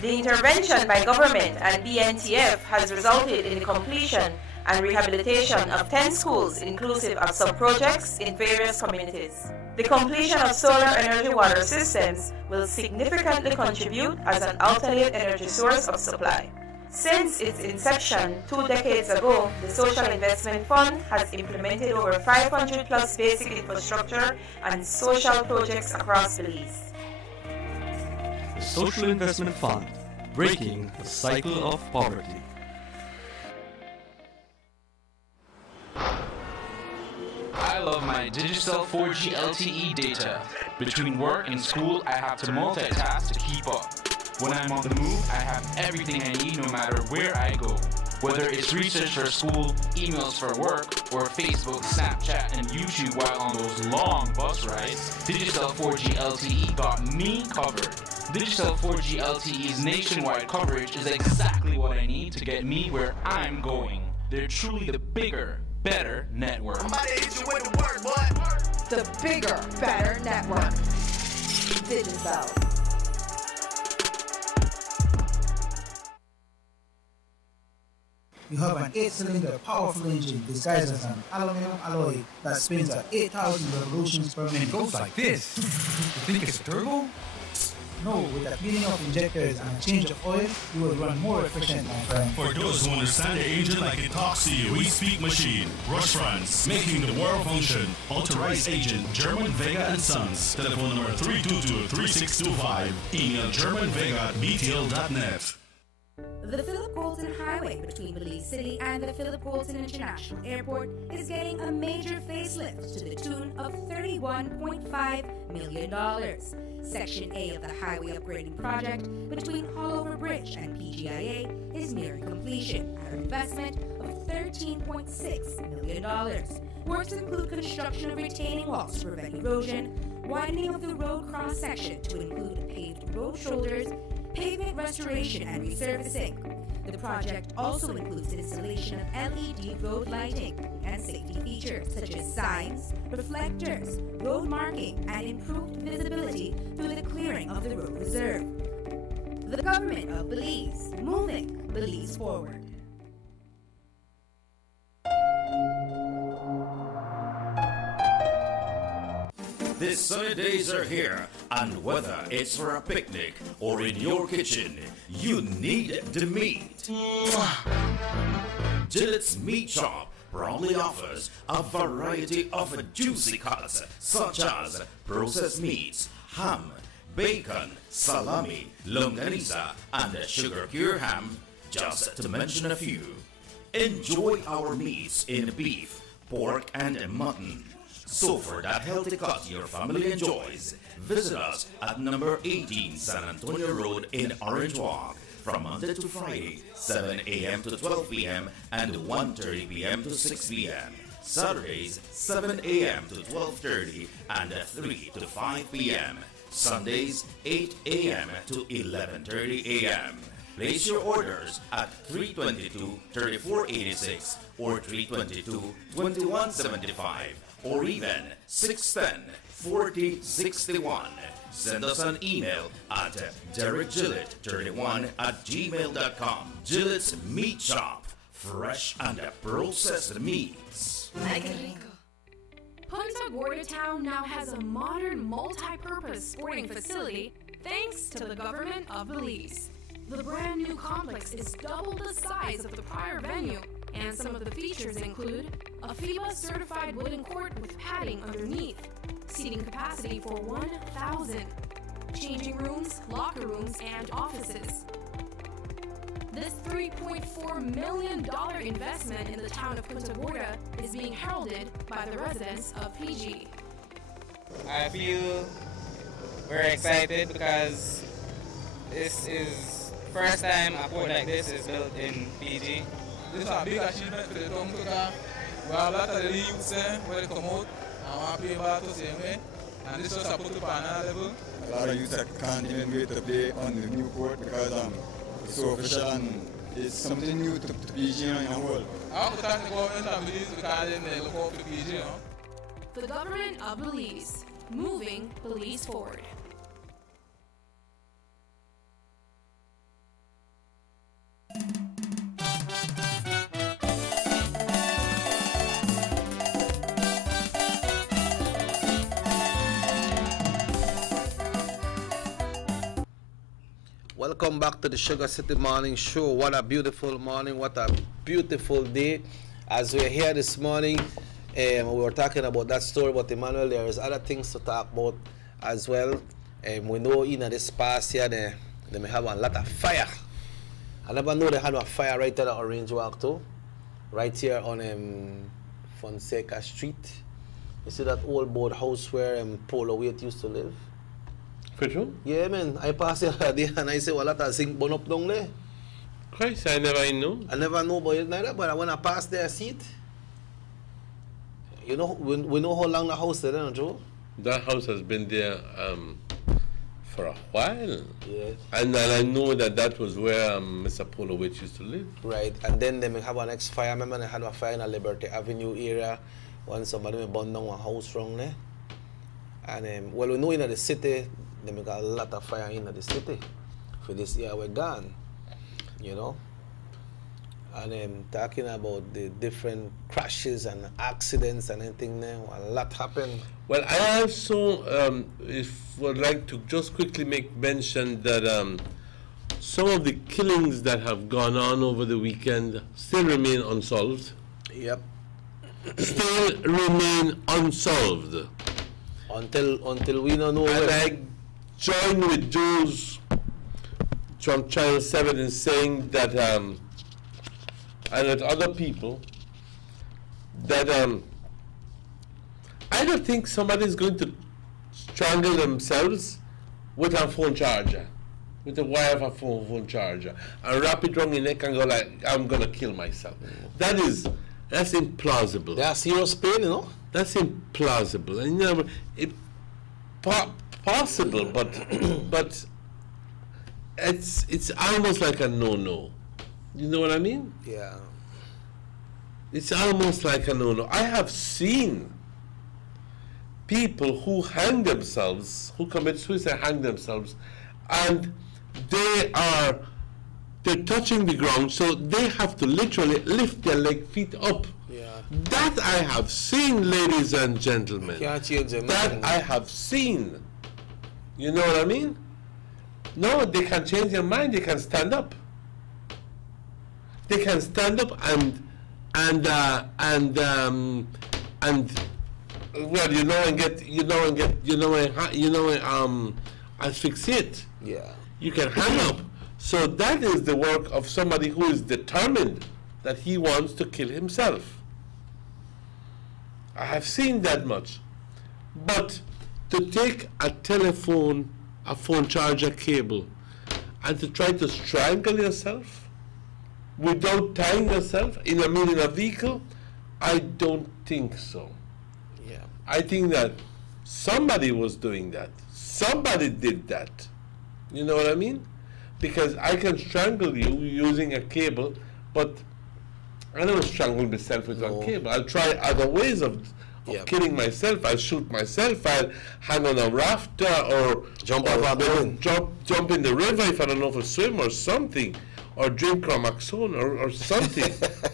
The intervention by government and BNTF has resulted in the completion and rehabilitation of 10 schools inclusive of sub-projects in various communities. The completion of solar energy water systems will significantly contribute as an alternate energy source of supply. Since its inception 2 decades ago, the Social Investment Fund has implemented over 500 plus basic infrastructure and social projects across Belize. The Social Investment Fund, breaking the cycle of poverty. I love my Digicel 4G LTE data. Between work and school, I have to multitask to keep up. When I'm on the move, I have everything I need no matter where I go. Whether it's research for school, emails for work, or Facebook, Snapchat, and YouTube while on those long bus rides, Digicel 4G LTE got me covered. Digicel 4G LTE's nationwide coverage is exactly what I need to get me where I'm going. They're truly the bigger, better network. The bigger, better network. Digicel. You have an 8-cylinder powerful engine disguised as an aluminum alloy that spins at 8,000 revolutions per minute. It goes like this. You think it's a turbo? No, with the cleaning of injectors and a change of oil, you will run more efficient, my friend. For those who understand the engine like it talks to you, we speak machine. Rush France, making the world function. Authorized agent, German Vega and Sons. Telephone number 322-3625. Email germanvega@btl.net. The Philip Colton Highway between Belize City and the Philip Colton International Airport is getting a major facelift to the tune of $31.5 million. Section A of the highway upgrading project between Hallover Bridge and PGIA is nearing completion at an investment of $13.6 million. Works include construction of retaining walls to prevent erosion, widening of the road cross-section to include paved road shoulders, pavement restoration and resurfacing. The project also includes installation of LED road lighting and safety features such as signs, reflectors, road marking, and improved visibility through the clearing of the road reserve. The government of Belize, moving Belize forward. The sunny days are here, and whether it's for a picnic or in your kitchen, you need the meat. Gillette's Meat Shop proudly offers a variety of juicy cuts such as processed meats, ham, bacon, salami, longaniza, and sugar cure ham, just to mention a few. Enjoy our meats in beef, pork, and mutton. So for that healthy cut your family enjoys, visit us at number 18 San Antonio Road in Orange Walk from Monday to Friday, 7 a.m. to 12 p.m. and 1:30 p.m. to 6 p.m. Saturdays, 7 a.m. to 12:30 and 3 to 5 p.m. Sundays, 8 a.m. to 11:30 a.m. Place your orders at 322-3486 or 322-2175 or even 610-4061. Send us an email at DerekGillett31@gmail.com. Gillett's Meat Shop. fresh and processed meats. Punta Gorda Town now has a modern multi-purpose sporting facility thanks to the government of Belize. The brand new complex is double the size of the prior venue, and some of the features include a FIBA certified wooden court with padding underneath, seating capacity for 1,000, changing rooms, locker rooms, and offices. This $3.4 million investment in the town of Punta Gorda is being heralded by the residents of PG. I feel very excited because this is first time a port like this is built in PG. This is a big achievement for the town because we have a lot of the youths where they come out and want to play ball the same way. And this was a put up on another level. A lot of youths can't even wait to play on the new court because it's so official and it's something new to PG in the world. I want to thank the government of Belize because they look out for PG. The government of Belize, moving Belize forward. Welcome back to the Sugar City Morning Show. What a beautiful morning, what a beautiful day. As we're here this morning, we were talking about that story about Emmanuel. There is other things to talk about as well. We know in this past year, they may have a lot of fire. I never know they had a fire right at the Orange Walk too. Right here on Fonseca Street. You see that old board house where Polo Wait used to live? For true? Yeah, man. I passed the other day and I say, well, that a zinc bun up down there. Christ, I never knew. I never know about it neither, but when I pass there, I see it. You know, we know how long the house is there, Joe? That house has been there for a while. Yeah. And I know that was where Mr. Polowich used to live. Right. And then they may have an ex-fire. Remember they had a fire in the Liberty Avenue area when somebody may burn down a house wrong there. And well, we know in the city, they may got a lot of fire in the city. For this year, we're gone. You know? And talking about the different crashes and accidents and anything there, a lot happened. Well, I also would like to just quickly make mention that some of the killings that have gone on over the weekend still remain unsolved. Yep. Still remain unsolved. Until we don't know. And I join with those from Channel 7 in saying that, and with other people, that I don't think somebody's going to strangle themselves with a phone charger, with the wire of a phone charger, and wrap it around your neck and go like, I'm going to kill myself. That's implausible. That's serious pain, you know? That's implausible. And, you know, possible, but it's almost like a no-no. You know what I mean? Yeah. It's almost like a no-no. I have seen people who hang themselves, who commit suicide, hang themselves, and they're touching the ground, so they have to literally lift their feet up. Yeah. That I have seen, ladies and gentlemen. Can't change them. That I have seen. You know what I mean? No, they can change their mind. They can stand up. They can stand up and asphyxiate. Yeah. You can hang up. So that is the work of somebody who is determined that he wants to kill himself. I have seen that much. But to take a phone charger cable, and to try to strangle yourself without tying yourself in a vehicle, I don't think so. Yeah. I think that somebody was doing that. Somebody did that. You know what I mean? Because I can strangle you using a cable, but I don't strangle myself with a cable. I'll try other ways of killing myself. I'll shoot myself. I'll hang on a rafter or jump off a building. Jump in the river if I don't know how to swim or something. or drink Chromaxone or something.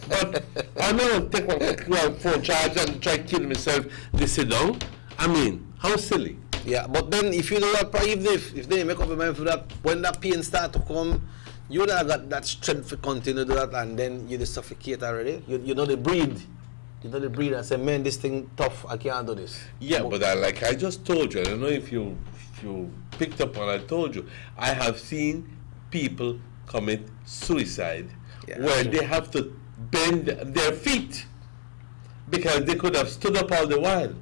But I'm not going to take one phone charge and try to kill myself. They sit down. I mean, how silly. Yeah, but then if you do that, even if they make up your mind for that, when that pain start to come, you would have got that strength to continue to do that, and then you just suffocate already. You know the breathe. You know the breathe and say, man, this thing tough, I can't do this. Yeah, but like I just told you, I don't know if you picked up what I told you, I have seen people commit suicide where they have to bend their feet because they could have stood up all the while.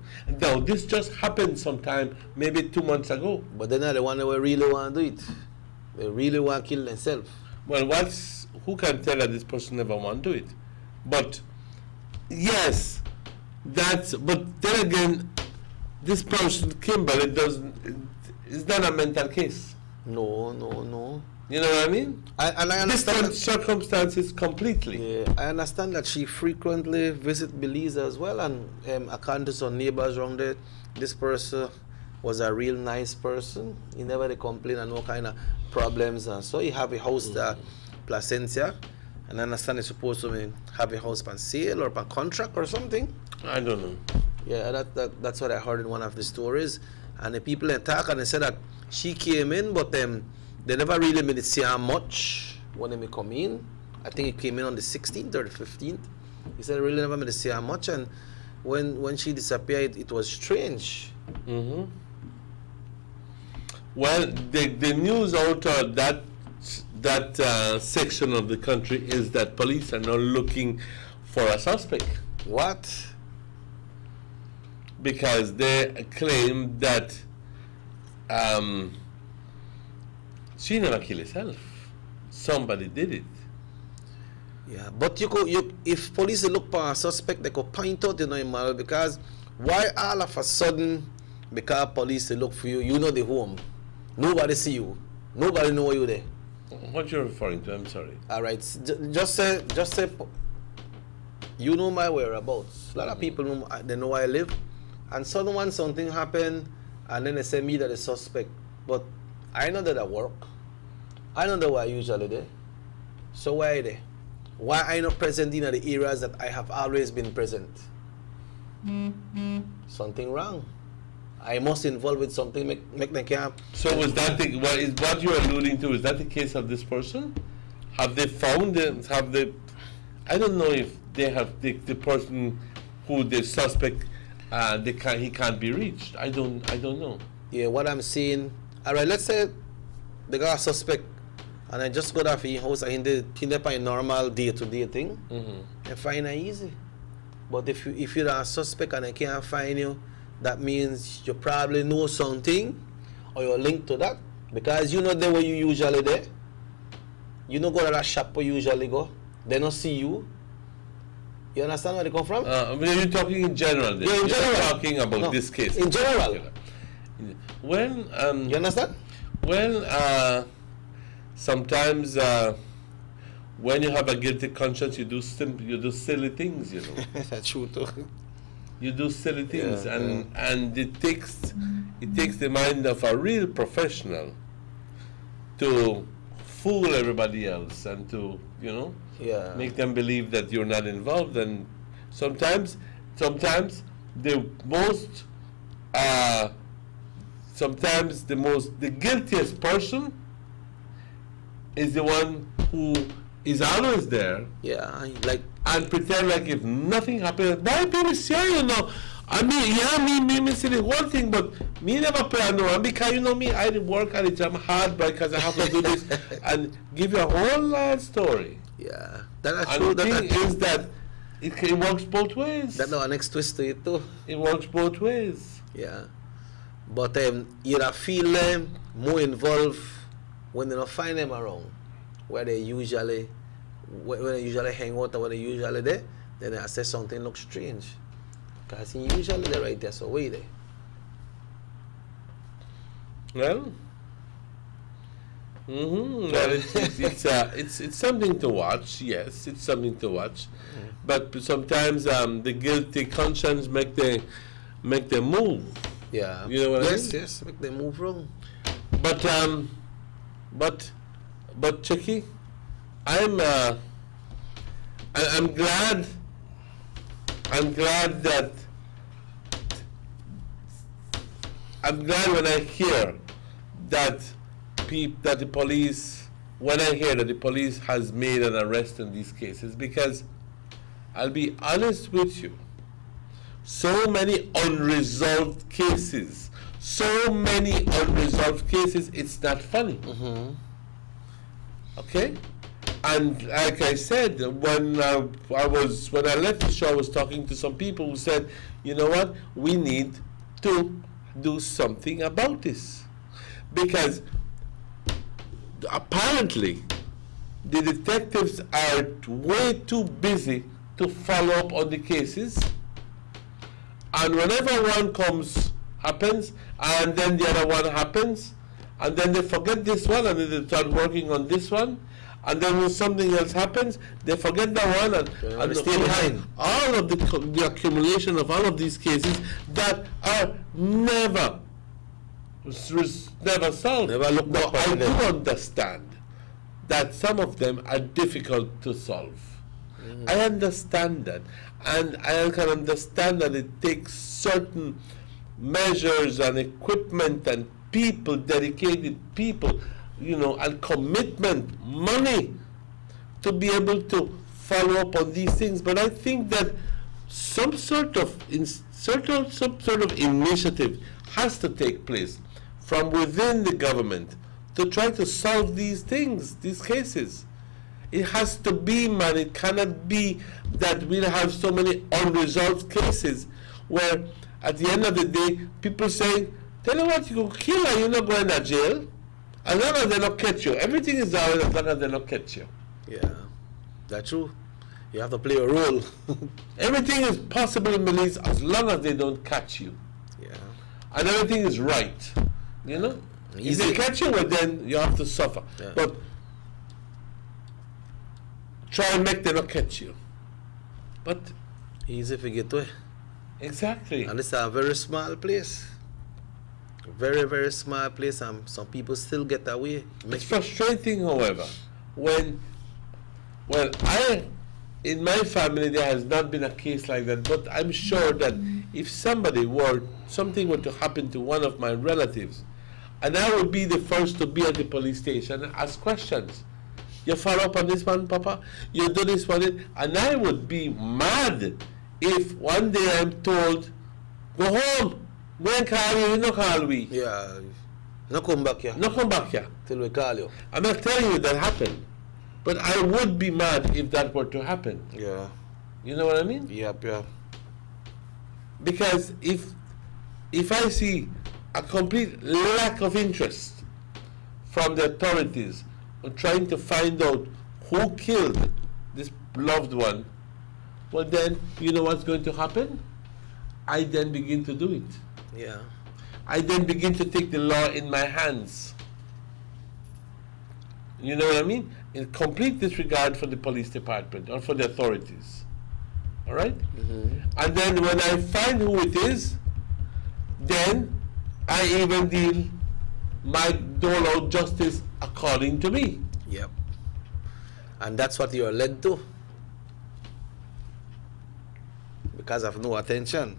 Now, this just happened sometime, maybe 2 months ago. But they're not the one that really want to do it. They really want to kill themselves. Well, who can tell that this person never want to do it? But, yes, but then again, this person, Kimberly, it's not a mental case. No. You know what I mean? And I understand different circumstances completely. Yeah, I understand that she frequently visit Belize as well, and according to some neighbors around there, this person was a real nice person. He never they complain and no kind of problems, and so he have a house there, Placencia, and I understand he's supposed to have a house on sale or on contract or something. I don't know. Yeah, that's what I heard in one of the stories, and the people attack and they said that she came in, but they never really made it see her much when they come in. I think it came in on the 16th or the 15th. He said really never made it see her much, and when she disappeared, it was strange. Mm-hmm. Well, the news out of that section of the country is that police are now looking for a suspect. What? Because they claim that she never killed herself. Somebody did it. Yeah, but if police look for a suspect, they could point out, because why all of a sudden, because police look for you, you know the home. Nobody see you. Nobody know you there. What you're referring to? I'm sorry. All right, just say, you know my whereabouts. A lot of people know, they know where I live, and suddenly something happened, and then they say me that the suspect. But I know that I work. I know that where I usually there. So why are they? Why I not present in the areas that I have always been present? Something wrong. I must involve with something make them camp. So was that what you are alluding to? Is that the case of this person? Have they found them? I don't know if they have the person who the suspect. He can't be reached. I don't know. Yeah, what I'm saying. All right, let's say they got a suspect, and I just go to his house and he a normal day-to-day thing, and find it easy. But if you're a suspect and I can't find you, that means you probably know something, or you're linked to that, because you know there where you usually there. You don't go to that shop where you usually go. They don't see you. You understand where they come from? You're talking in general. Yeah, in general. You're talking about this case. In general. Well, you understand? Well, sometimes when you have a guilty conscience, you do silly things, you know. That's true too. You do silly things, and it takes the mind of a real professional to fool everybody else and to make them believe that you're not involved. And sometimes the guiltiest person is the one who is always there. Yeah, and pretend like if nothing happened. Why people say, I mean, me see the whole thing, but me never play no. Because me, I work at it, I'm hard because I have to do this, and give you a whole story. Yeah, that's and true. The thing is that it works both ways. That's our next twist to it too. It works both ways. Yeah, but you feel more involved when they don't find them around, where they usually hang out or when they usually there. Then I say something looks strange, because usually they're right there, so wait there. Well, well, it's something to watch. Yes, it's something to watch, but sometimes the guilty conscience make them move. Yeah, you know what I mean? Yes, make them move wrong. But Chicky, I'm glad when I hear that the police, when I hear that the police has made an arrest in these cases, because I'll be honest with you, so many unresolved cases, it's not funny. Okay? And like I said, when I left the show, I was talking to some people who said, you know what, we need to do something about this. Because apparently the detectives are way too busy to follow up on the cases, and whenever one happens, and then the other one happens, and then they forget this one, and then they start working on this one, and then when something else happens, they forget that one, and they stay behind. All of the accumulation of all of these cases that are never solved. Never looked now, up I on do them. understand that some of them are difficult to solve. I understand that, and I can understand that it takes certain measures and equipment and people, dedicated people, you know, and commitment, money, to be able to follow up on these things. But I think that some sort of initiative has to take place from within the government to try to solve these things, these cases. It has to be, man. It cannot be that we'll have so many unresolved cases where at the end of the day, people say, tell you what, you go kill her, you're not going to jail. As long as they don't catch you. Everything is all right as long as they don't catch you. Yeah, that's true. You have to play a role. Everything is possible in Belize as long as they don't catch you. Yeah. And everything is right. You know? If they catch you, well, then you have to suffer. Yeah. But try and make them not catch you. But easy to get away. Exactly. And it's a very small place. Very, very small place, and some people still get away. It's frustrating, however, when, well, in my family, there has not been a case like that, but I'm sure that if something were to happen to one of my relatives, and I would be the first to be at the police station and ask questions. You follow up on this one, Papa? You do this one? And I would be mad if one day I'm told, go home. Go and call you, no call we. Yeah. No come back here. No come back here. Till we call you. I'm not telling you that happened. But I would be mad if that were to happen. Yeah. You know what I mean? Yep, yeah. Because if I see a complete lack of interest from the authorities on trying to find out who killed this loved one, well then, you know what's going to happen? I then begin to do it. Yeah. I then begin to take the law in my hands. You know what I mean? In complete disregard for the police department or for the authorities. All right? And then when I find who it is, then I even dole out justice according to me. Yep. And that's what you're led to. Because of no attention.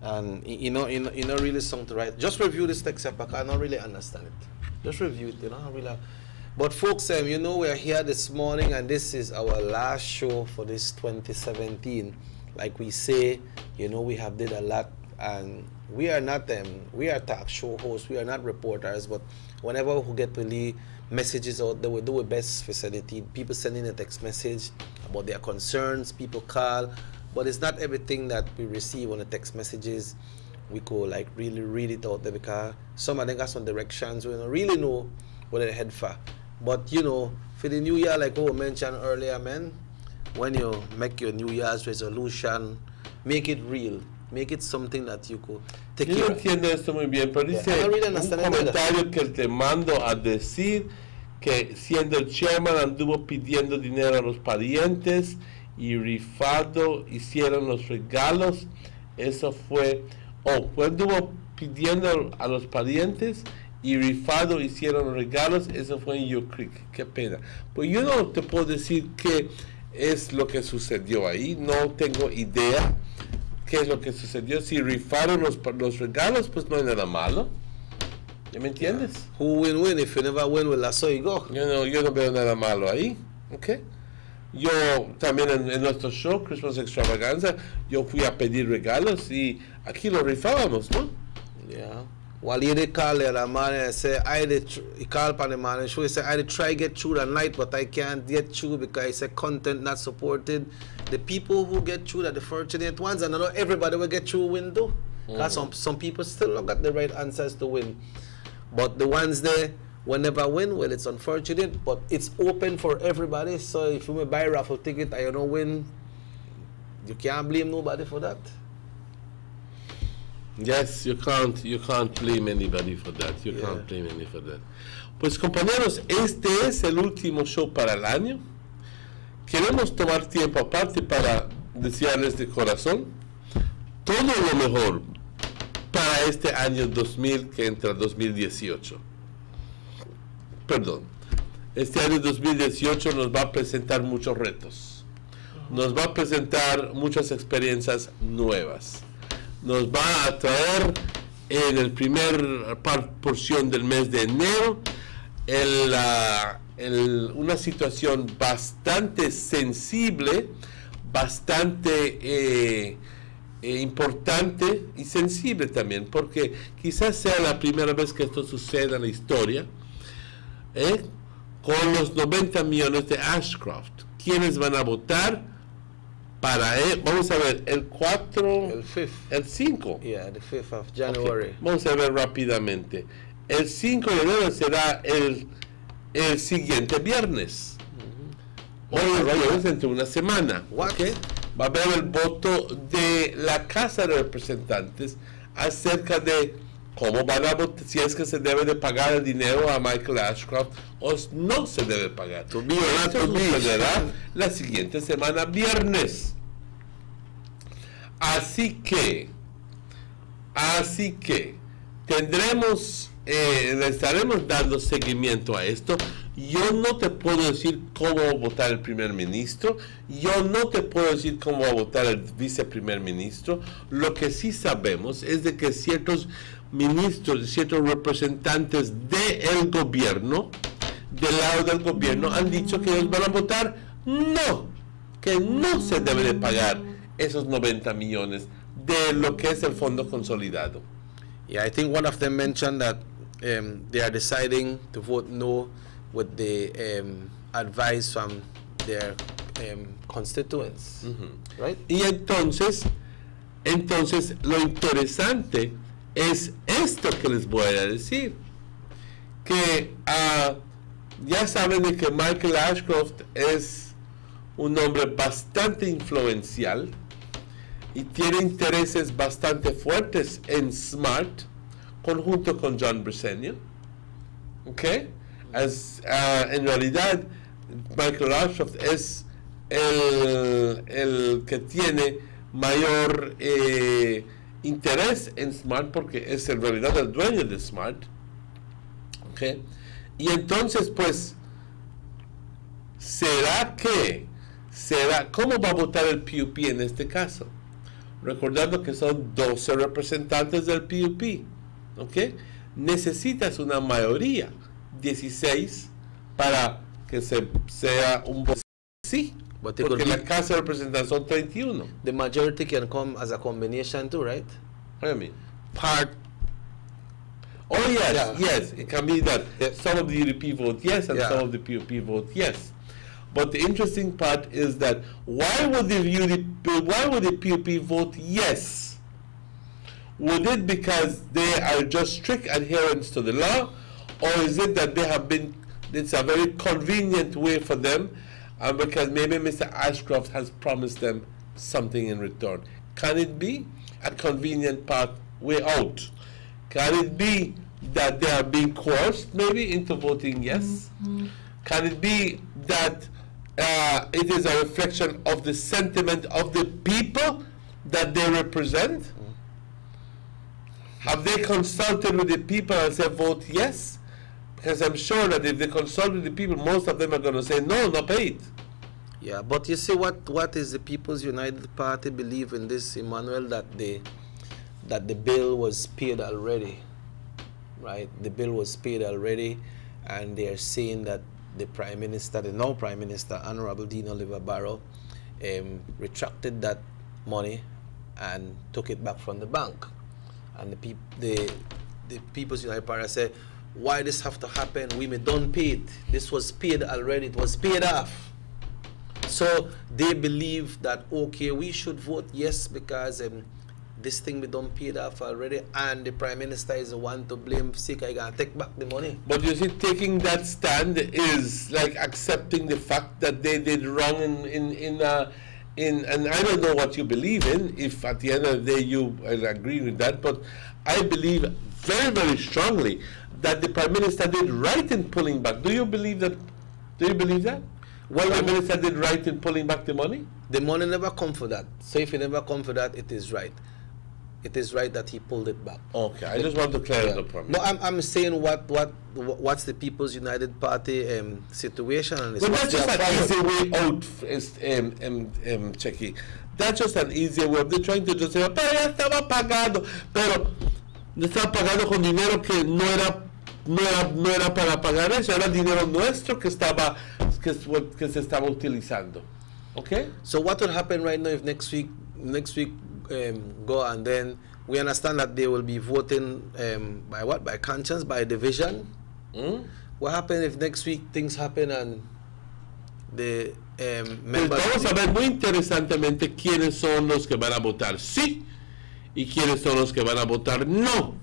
And you know really something to write. Just review this text, because I don't really understand it. Just review it, you know, really. But folks, you know, we're here this morning, and this is our last show for this 2017. Like we say, you know, we have did a lot, and we are not we are talk show hosts, we are not reporters, but whenever we get really messages out there, we do our best facility. People send in a text message about their concerns, people call. But it's not everything that we receive on the text messages we could like really read it out there, because some of them got some directions we don't really know what they head for. But you know, for the new year, like what we mentioned earlier, man, when you make your New Year's resolution, make it real, make it something that you could take care of. Yo entiendo esto muy bien, pero dice un comentario que te mando a decir que siendo el chairman anduvo pidiendo dinero a los parientes y rifado hicieron los regalos. Eso fue, anduvo pidiendo a los parientes y rifado hicieron regalos. Eso fue en Yo Creek. Qué pena. Pues yo no te puedo decir qué es lo que sucedió ahí. No tengo idea qué es lo que sucedió. Si rifaron los regalos, pues no hay nada malo. ¿Ya me entiendes? Who win? If you never win, well, that's how you go. Yo no veo nada malo ahí. ¿Ok? Yo también en nuestro show, Christmas Extravaganza, yo fui a pedir regalos y aquí lo rifábamos, ¿no? Yeah. While he did call the other man and say, he called upon the man and show, he said, I did try get through the night, but I can't get through because he said content not supported. The people who get through are the fortunate ones, and not everybody will get through window. Because some people still not got the right answers to win. But the ones there will never win, well, it's unfortunate, but it's open for everybody. So if you may buy a raffle ticket and you don't win, you can't blame nobody for that. Yes, you can't blame anybody for that. You can't blame anybody for that. Pues compañeros, este es el último show para el año. Queremos tomar tiempo aparte para desearles de corazón todo lo mejor para este año 2000 que entra 2018. Perdón, este año 2018 nos va a presentar muchos retos, nos va a presentar muchas experiencias nuevas, nos va a traer en el primer porción del mes de enero una situación bastante sensible, bastante importante y sensible también, porque quizás sea la primera vez que esto suceda en la historia. Con los 90 millones de Ashcroft, ¿quiénes van a votar para él? Vamos a ver, el 4, el 5. Yeah, the 5th of January. Okay. Vamos a ver rápidamente. El 5 de enero será el siguiente viernes. Hoy es viernes entre una semana. Okay. Va a haber el voto de la Casa de Representantes acerca de cómo van a votar, si es que se debe de pagar el dinero a Michael Ashcroft o no se debe pagar. Esto sucederá la siguiente semana, viernes. Así que tendremos, le estaremos dando seguimiento a esto. Yo no te puedo decir cómo va a votar el primer ministro. Yo no te puedo decir cómo va a votar el viceprimer ministro. Lo que sí sabemos es de que ciertos ministros, ciertos representantes del gobierno, del lado del gobierno, han dicho que ellos van a votar no, que no se debe de pagar esos 90 millones de lo que es el fondo consolidado. Yeah, I think one of them mentioned that they are deciding to vote no with the advice from their constituents, right? Y entonces lo interesante es esto que les voy a decir, que ya saben de que Michael Ashcroft es un hombre bastante influencial y tiene intereses bastante fuertes en SMART, conjunto con John Briceño, ¿ok? En realidad Michael Ashcroft es el que tiene mayor interés en SMART porque es en realidad el dueño de SMART, ¿okay? Y entonces pues ¿cómo va a votar el PUP en este caso? Recordando que son 12 representantes del PUP, ¿ok? Necesitas una mayoría, 16, para que sea un voto sí. Porque la Casa de Representantes son 31. The majority can come as a combination too, right? What do you mean? Oh yes, yes, it can be that some of the UDP vote yes and some of the PUP vote yes. But the interesting part is that why would the PUP vote yes? Would it because they are just strict adherents to the law, or is it that it's a very convenient way for them? Because maybe Mr. Ashcroft has promised them something in return. Can it be a convenient way out? Can it be that they are being coerced maybe into voting yes? Can it be that it is a reflection of the sentiment of the people that they represent? Have they consulted with the people and said vote yes? Because I'm sure that if they consult with the people, most of them are going to say no, not paid. Yeah, but you see what is the People's United Party believe in this, Emmanuel, that the bill was paid already, right? The bill was paid already, and they're saying that the Prime Minister, the now Prime Minister, Honorable Dean Oliver Barrow, retracted that money and took it back from the bank. And the People's United Party said, why this have to happen? We may don't pay it. This was paid already. It was paid off. So they believe that, okay, we should vote yes because this thing we don't pay it off already, and the Prime Minister is the one to blame. Sick, I gotta take back the money. But you see, taking that stand is like accepting the fact that they did wrong in and I don't know what you believe in, if at the end of the day you agree with that, but I believe very, very strongly that the Prime Minister did right in pulling back. Do you believe that? Do you believe that? Well, the Prime Minister did right in pulling back the money? The money never come for that. So if it never come for that, it is right. It is right that he pulled it back. Okay, I just want to clear it up from you. No, I'm saying what's the People's United Party situation, and but that's just an easy way out, Checky. That's just an easy way. They're trying to just say, pero ya estaba pagado, pero estaba pagado con dinero que no era para pagar eso, era dinero nuestro que se estaba utilizando. Okay? So what will happen right now if next week go, and then we understand that they will be voting by what? By conscience, by division. What happens if next week things happen and the members... Vamos a ver muy interesantemente quiénes son los que van a votar sí y quiénes son los que van a votar no.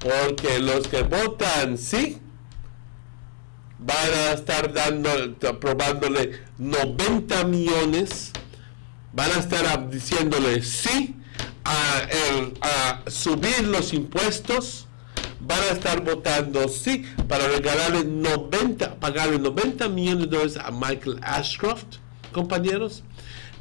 Porque los que votan sí van a estar aprobándole 90 millones, van a estar diciéndole sí a subir los impuestos, van a estar votando sí para regalarle pagarle 90 millones de dólares a Michael Ashcroft, compañeros.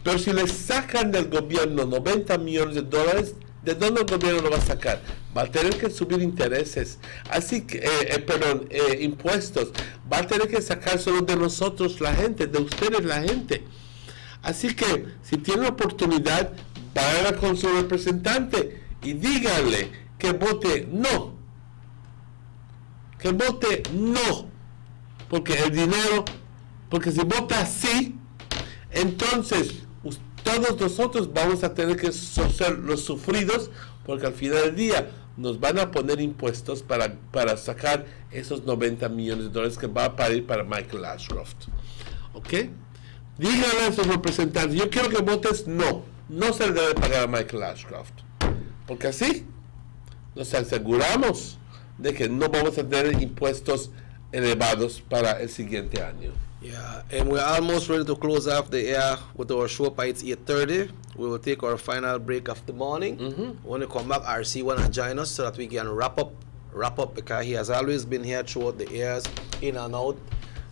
Pero si le sacan del gobierno 90 millones de dólares, ¿de dónde el gobierno lo va a sacar? Va a tener que subir intereses, así que, impuestos, va a tener que sacar solo de nosotros la gente, de ustedes la gente. Así que, si tienen la oportunidad, vayan con su representante y díganle que vote no. Que vote no. Porque el dinero, porque si vota sí, entonces todos nosotros vamos a tener que ser los sufridos, porque al final del día nos van a poner impuestos para sacar esos 90 millones de dólares que va a pagar para Michael Ashcroft. ¿Ok? Díganle a sus representantes, yo quiero que votes no se le debe pagar a Michael Ashcroft, porque así nos aseguramos de que no vamos a tener impuestos elevados para el siguiente año. Yeah, and we're almost ready to close off the air with our show by it's 8:30. We will take our final break of the morning. When we come back, RC want to join us so that we can wrap up because he has always been here throughout the years, in and out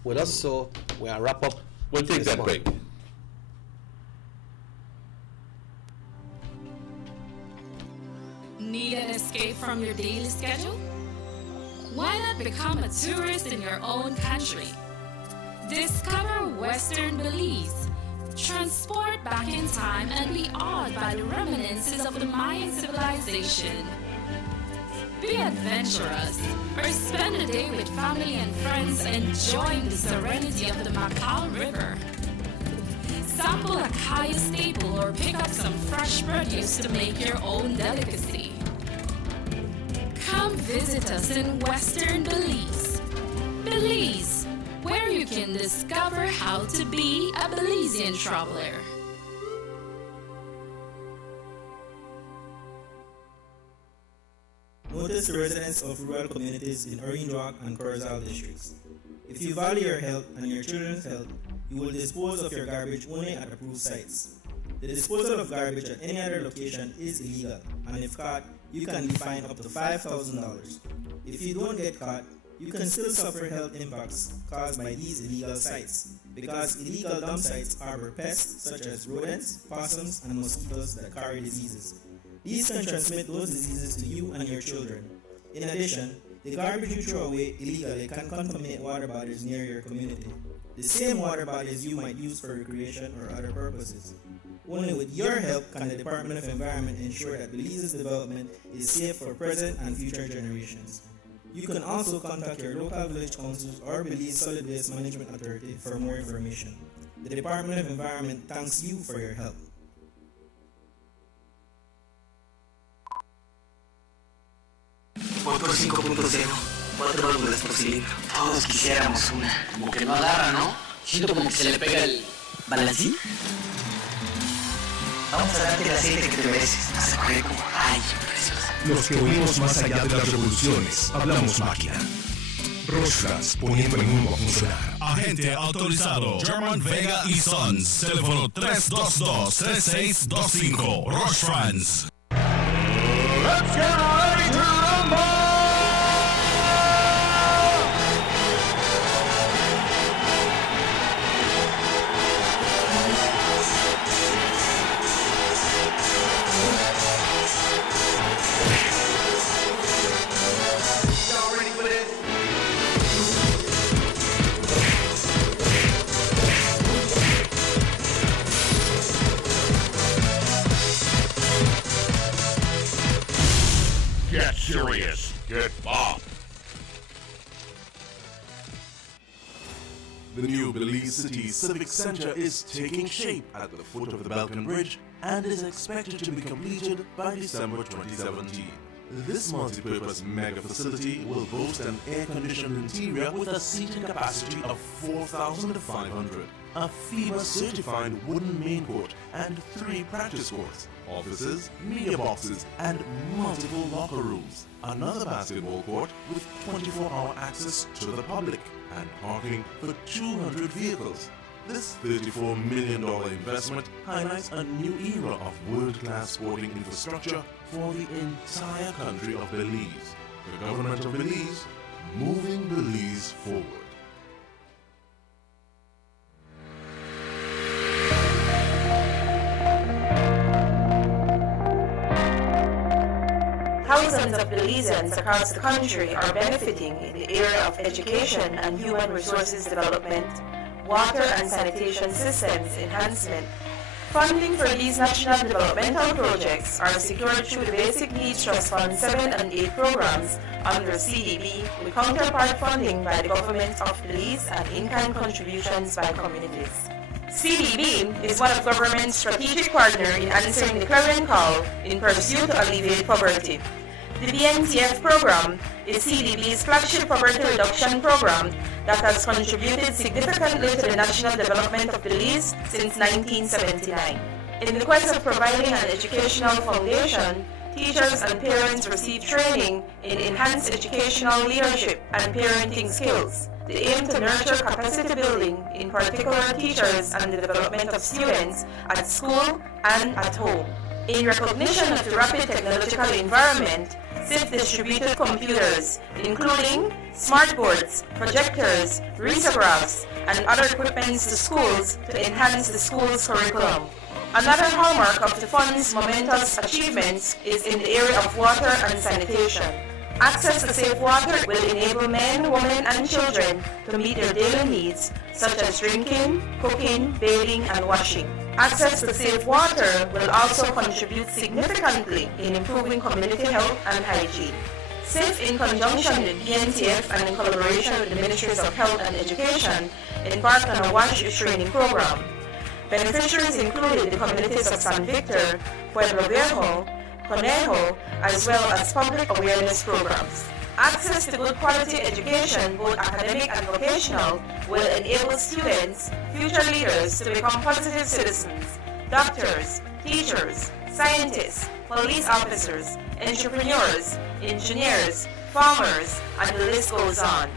with us. So we'll wrap up. We'll take that break. Need an escape from your daily schedule? Why not become a tourist in your own country? Discover Western Belize. Transport back in time and be awed by the reminiscences of the Mayan civilization. Be adventurous or spend a day with family and friends enjoying the serenity of the Macau River. Sample a Kaya staple or pick up some fresh produce to make your own delicacy. Come visit us in Western Belize. Belize, where you can discover how to be a Belizean traveler. Notice the residents of rural communities in Orange Walk and Corozal districts. If you value your health and your children's health, you will dispose of your garbage only at approved sites. The disposal of garbage at any other location is illegal, and if caught, you can be fined up to $5,000. If you don't get caught, you can still suffer health impacts caused by these illegal sites, because illegal dump sites harbor pests such as rodents, possums, and mosquitoes that carry diseases. These can transmit those diseases to you and your children. In addition, the garbage you throw away illegally can contaminate water bodies near your community. The same water bodies you might use for recreation or other purposes. Only with your help can the Department of Environment ensure that Belize's development is safe for present and future generations. You can also contact your local village councils or Belize Solid Waste Management Authority for more information. The Department of Environment thanks you for your help. Motor 5.0, 4 válvulas por cilindro. Todos quisiéramos una. Como que no agarra, ¿no? Siento como que se le pega el balancín. Vamos a darte el aceite que te mereces. Vas a correr como rayo, preciosa. Los que oímos más allá de las revoluciones, hablamos máquina. Rostras poniendo el mundo a funcionar. Agente autorizado German Vega y Sons. Teléfono 322-3625. Roche France. Let's get ready to rumble! Y'all ready for this? Get serious. Get up. The new Belize City Civic Center is taking shape at the foot of the Balkan Bridge and is expected to be completed by December 2017. This multi-purpose mega facility will boast an air-conditioned interior with a seating capacity of 4,500, a FEMA-certified wooden main court and 3 practice courts, offices, media boxes, and multiple locker rooms. Another basketball court with 24-hour access to the public and parking for 200 vehicles. This $34 million investment highlights a new era of world-class sporting infrastructure for the entire country of Belize. The government of Belize, moving Belize forward. Thousands of Belizeans across the country are benefiting in the area of education and human resources development, water and sanitation systems enhancement. Funding for these national developmental projects are secured through the Basic Needs Trust Fund 7 and 8 programs under CDB with counterpart funding by the government of Belize and in-kind contributions by communities. CDB is one of government's strategic partners in answering the clarion call in pursuit to alleviate poverty. The BNTF program is CDB's flagship poverty reduction program that has contributed significantly to the national development of Belize since 1979. In the quest of providing an educational foundation, teachers and parents receive training in enhanced educational leadership and parenting skills. The aim to nurture capacity building, in particular teachers and the development of students at school and at home. In recognition of the rapid technological environment, SIF distributed computers, including smartboards, projectors, risographs, and other equipments to schools to enhance the school's curriculum. Another hallmark of the fund's momentous achievements is in the area of water and sanitation. Access to safe water will enable men, women, and children to meet their daily needs, such as drinking, cooking, bathing, and washing. Access to safe water will also contribute significantly in improving community health and hygiene. SIF, in conjunction with BNTF and in collaboration with the Ministries of Health and Education, embarked on a WASH training program. Beneficiaries included the communities of San Victor, Pueblo Viejo, Conejo, as well as public awareness programs. Access to good quality education, both academic and vocational, will enable students, future leaders, to become positive citizens, doctors, teachers, scientists, police officers, entrepreneurs, engineers, farmers, and the list goes on.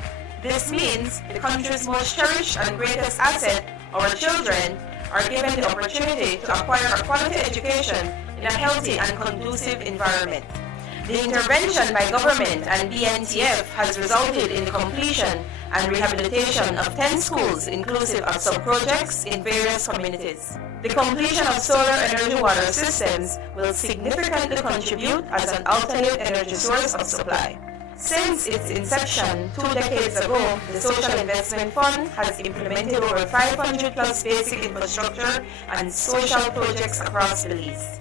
This means the country's most cherished and greatest asset, our children, are given the opportunity to acquire a quality education in a healthy and conducive environment. The intervention by government and BNTF has resulted in the completion and rehabilitation of 10 schools inclusive of sub-projects in various communities. The completion of solar energy water systems will significantly contribute as an alternate energy source of supply. Since its inception 2 decades ago, the Social Investment Fund has implemented over 500 plus basic infrastructure and social projects across Belize.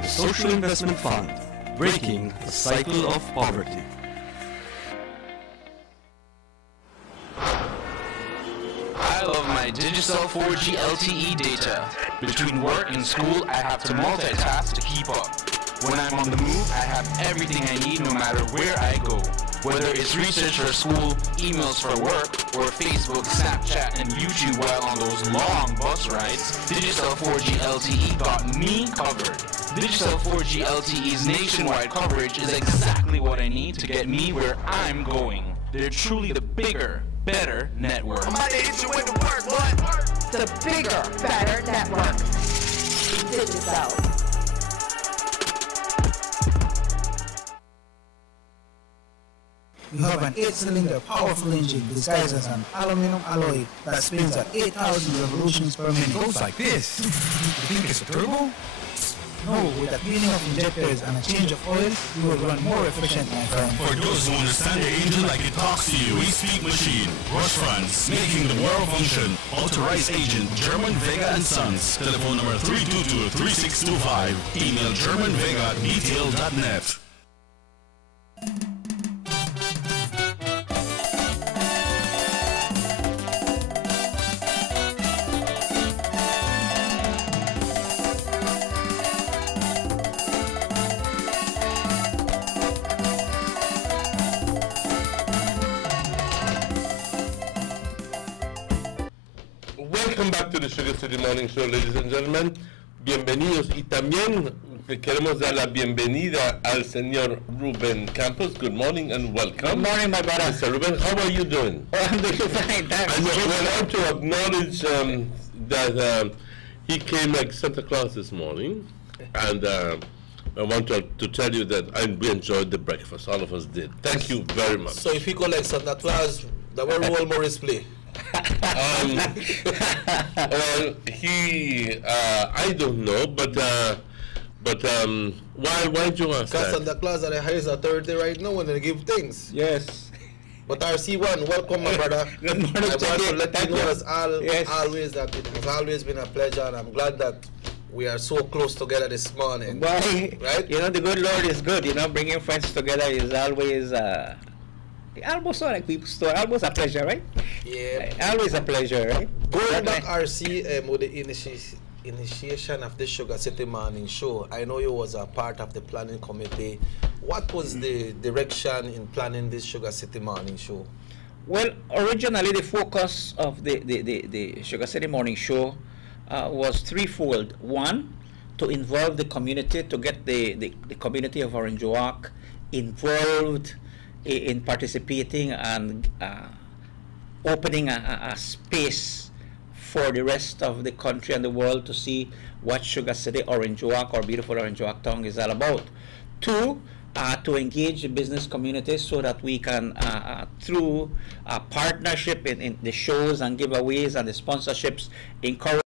The Social Investment Fund, breaking the cycle of poverty. I love my Digicel 4G LTE data. Between work and school, I have to multitask to keep up. When I'm on the move, I have everything I need no matter where I go. Whether it's research for school, emails for work, or Facebook, Snapchat, and YouTube while on those long bus rides, Digicel 4G LTE got me covered. Digicel 4G LTE's nationwide coverage is exactly what I need to get me where I'm going. They're truly the bigger, better network. The bigger, better network. Digicel. You have an 8-cylinder powerful engine disguised as an aluminum alloy that spins at 8,000 revolutions per minute. Goes like this. You think it's a turbo? No, with a cleaning of injectors and a change of oil, you will run more efficient, my friend. For those who understand the engine like it talks to you, we speak machine. Rush France, making the world function. Authorized agent, German Vega and Sons. Telephone number 322-3625. Email germanvega@detail.net. Welcome back to the Sugar City Morning Show, ladies and gentlemen. Bienvenidos. Y también queremos dar la bienvenida al señor Ruben Campos. Good morning and welcome. Good morning, my brother. Mr. Ruben, how are you doing? Oh, I'm doing fine, thanks. I want to acknowledge that he came like Santa Claus this morning, and I want to tell you that we enjoyed the breakfast. All of us did. Thank you very much. So if he go like Santa Claus, the way role Morris play? Well, I don't know, but why do you ask Because that? Santa Claus are the highest authority right now when they give things. Yes. But RC1, welcome, my brother. Good morning, I want to let Thank you know you. as always that it has always been a pleasure, and I'm glad that we are so close together this morning. Boy, right? You know, the good Lord is good. You know, bringing friends together is always almost like people's story. Almost a pleasure, right? Yeah. Always a pleasure, right? Going back, RC, with the initiation of the Sugar City Morning Show, I know you was a part of the planning committee. What was the direction in planning this Sugar City Morning Show? Well, originally the focus of the Sugar City Morning Show was threefold. One, to involve the community, to get the community of Orange Walk involved in participating and opening a space for the rest of the country and the world to see what Sugar City Orange Walk, or beautiful Orange Walk town, is all about. Two, to engage the business community so that we can, through partnership in the shows and giveaways and the sponsorships, encourage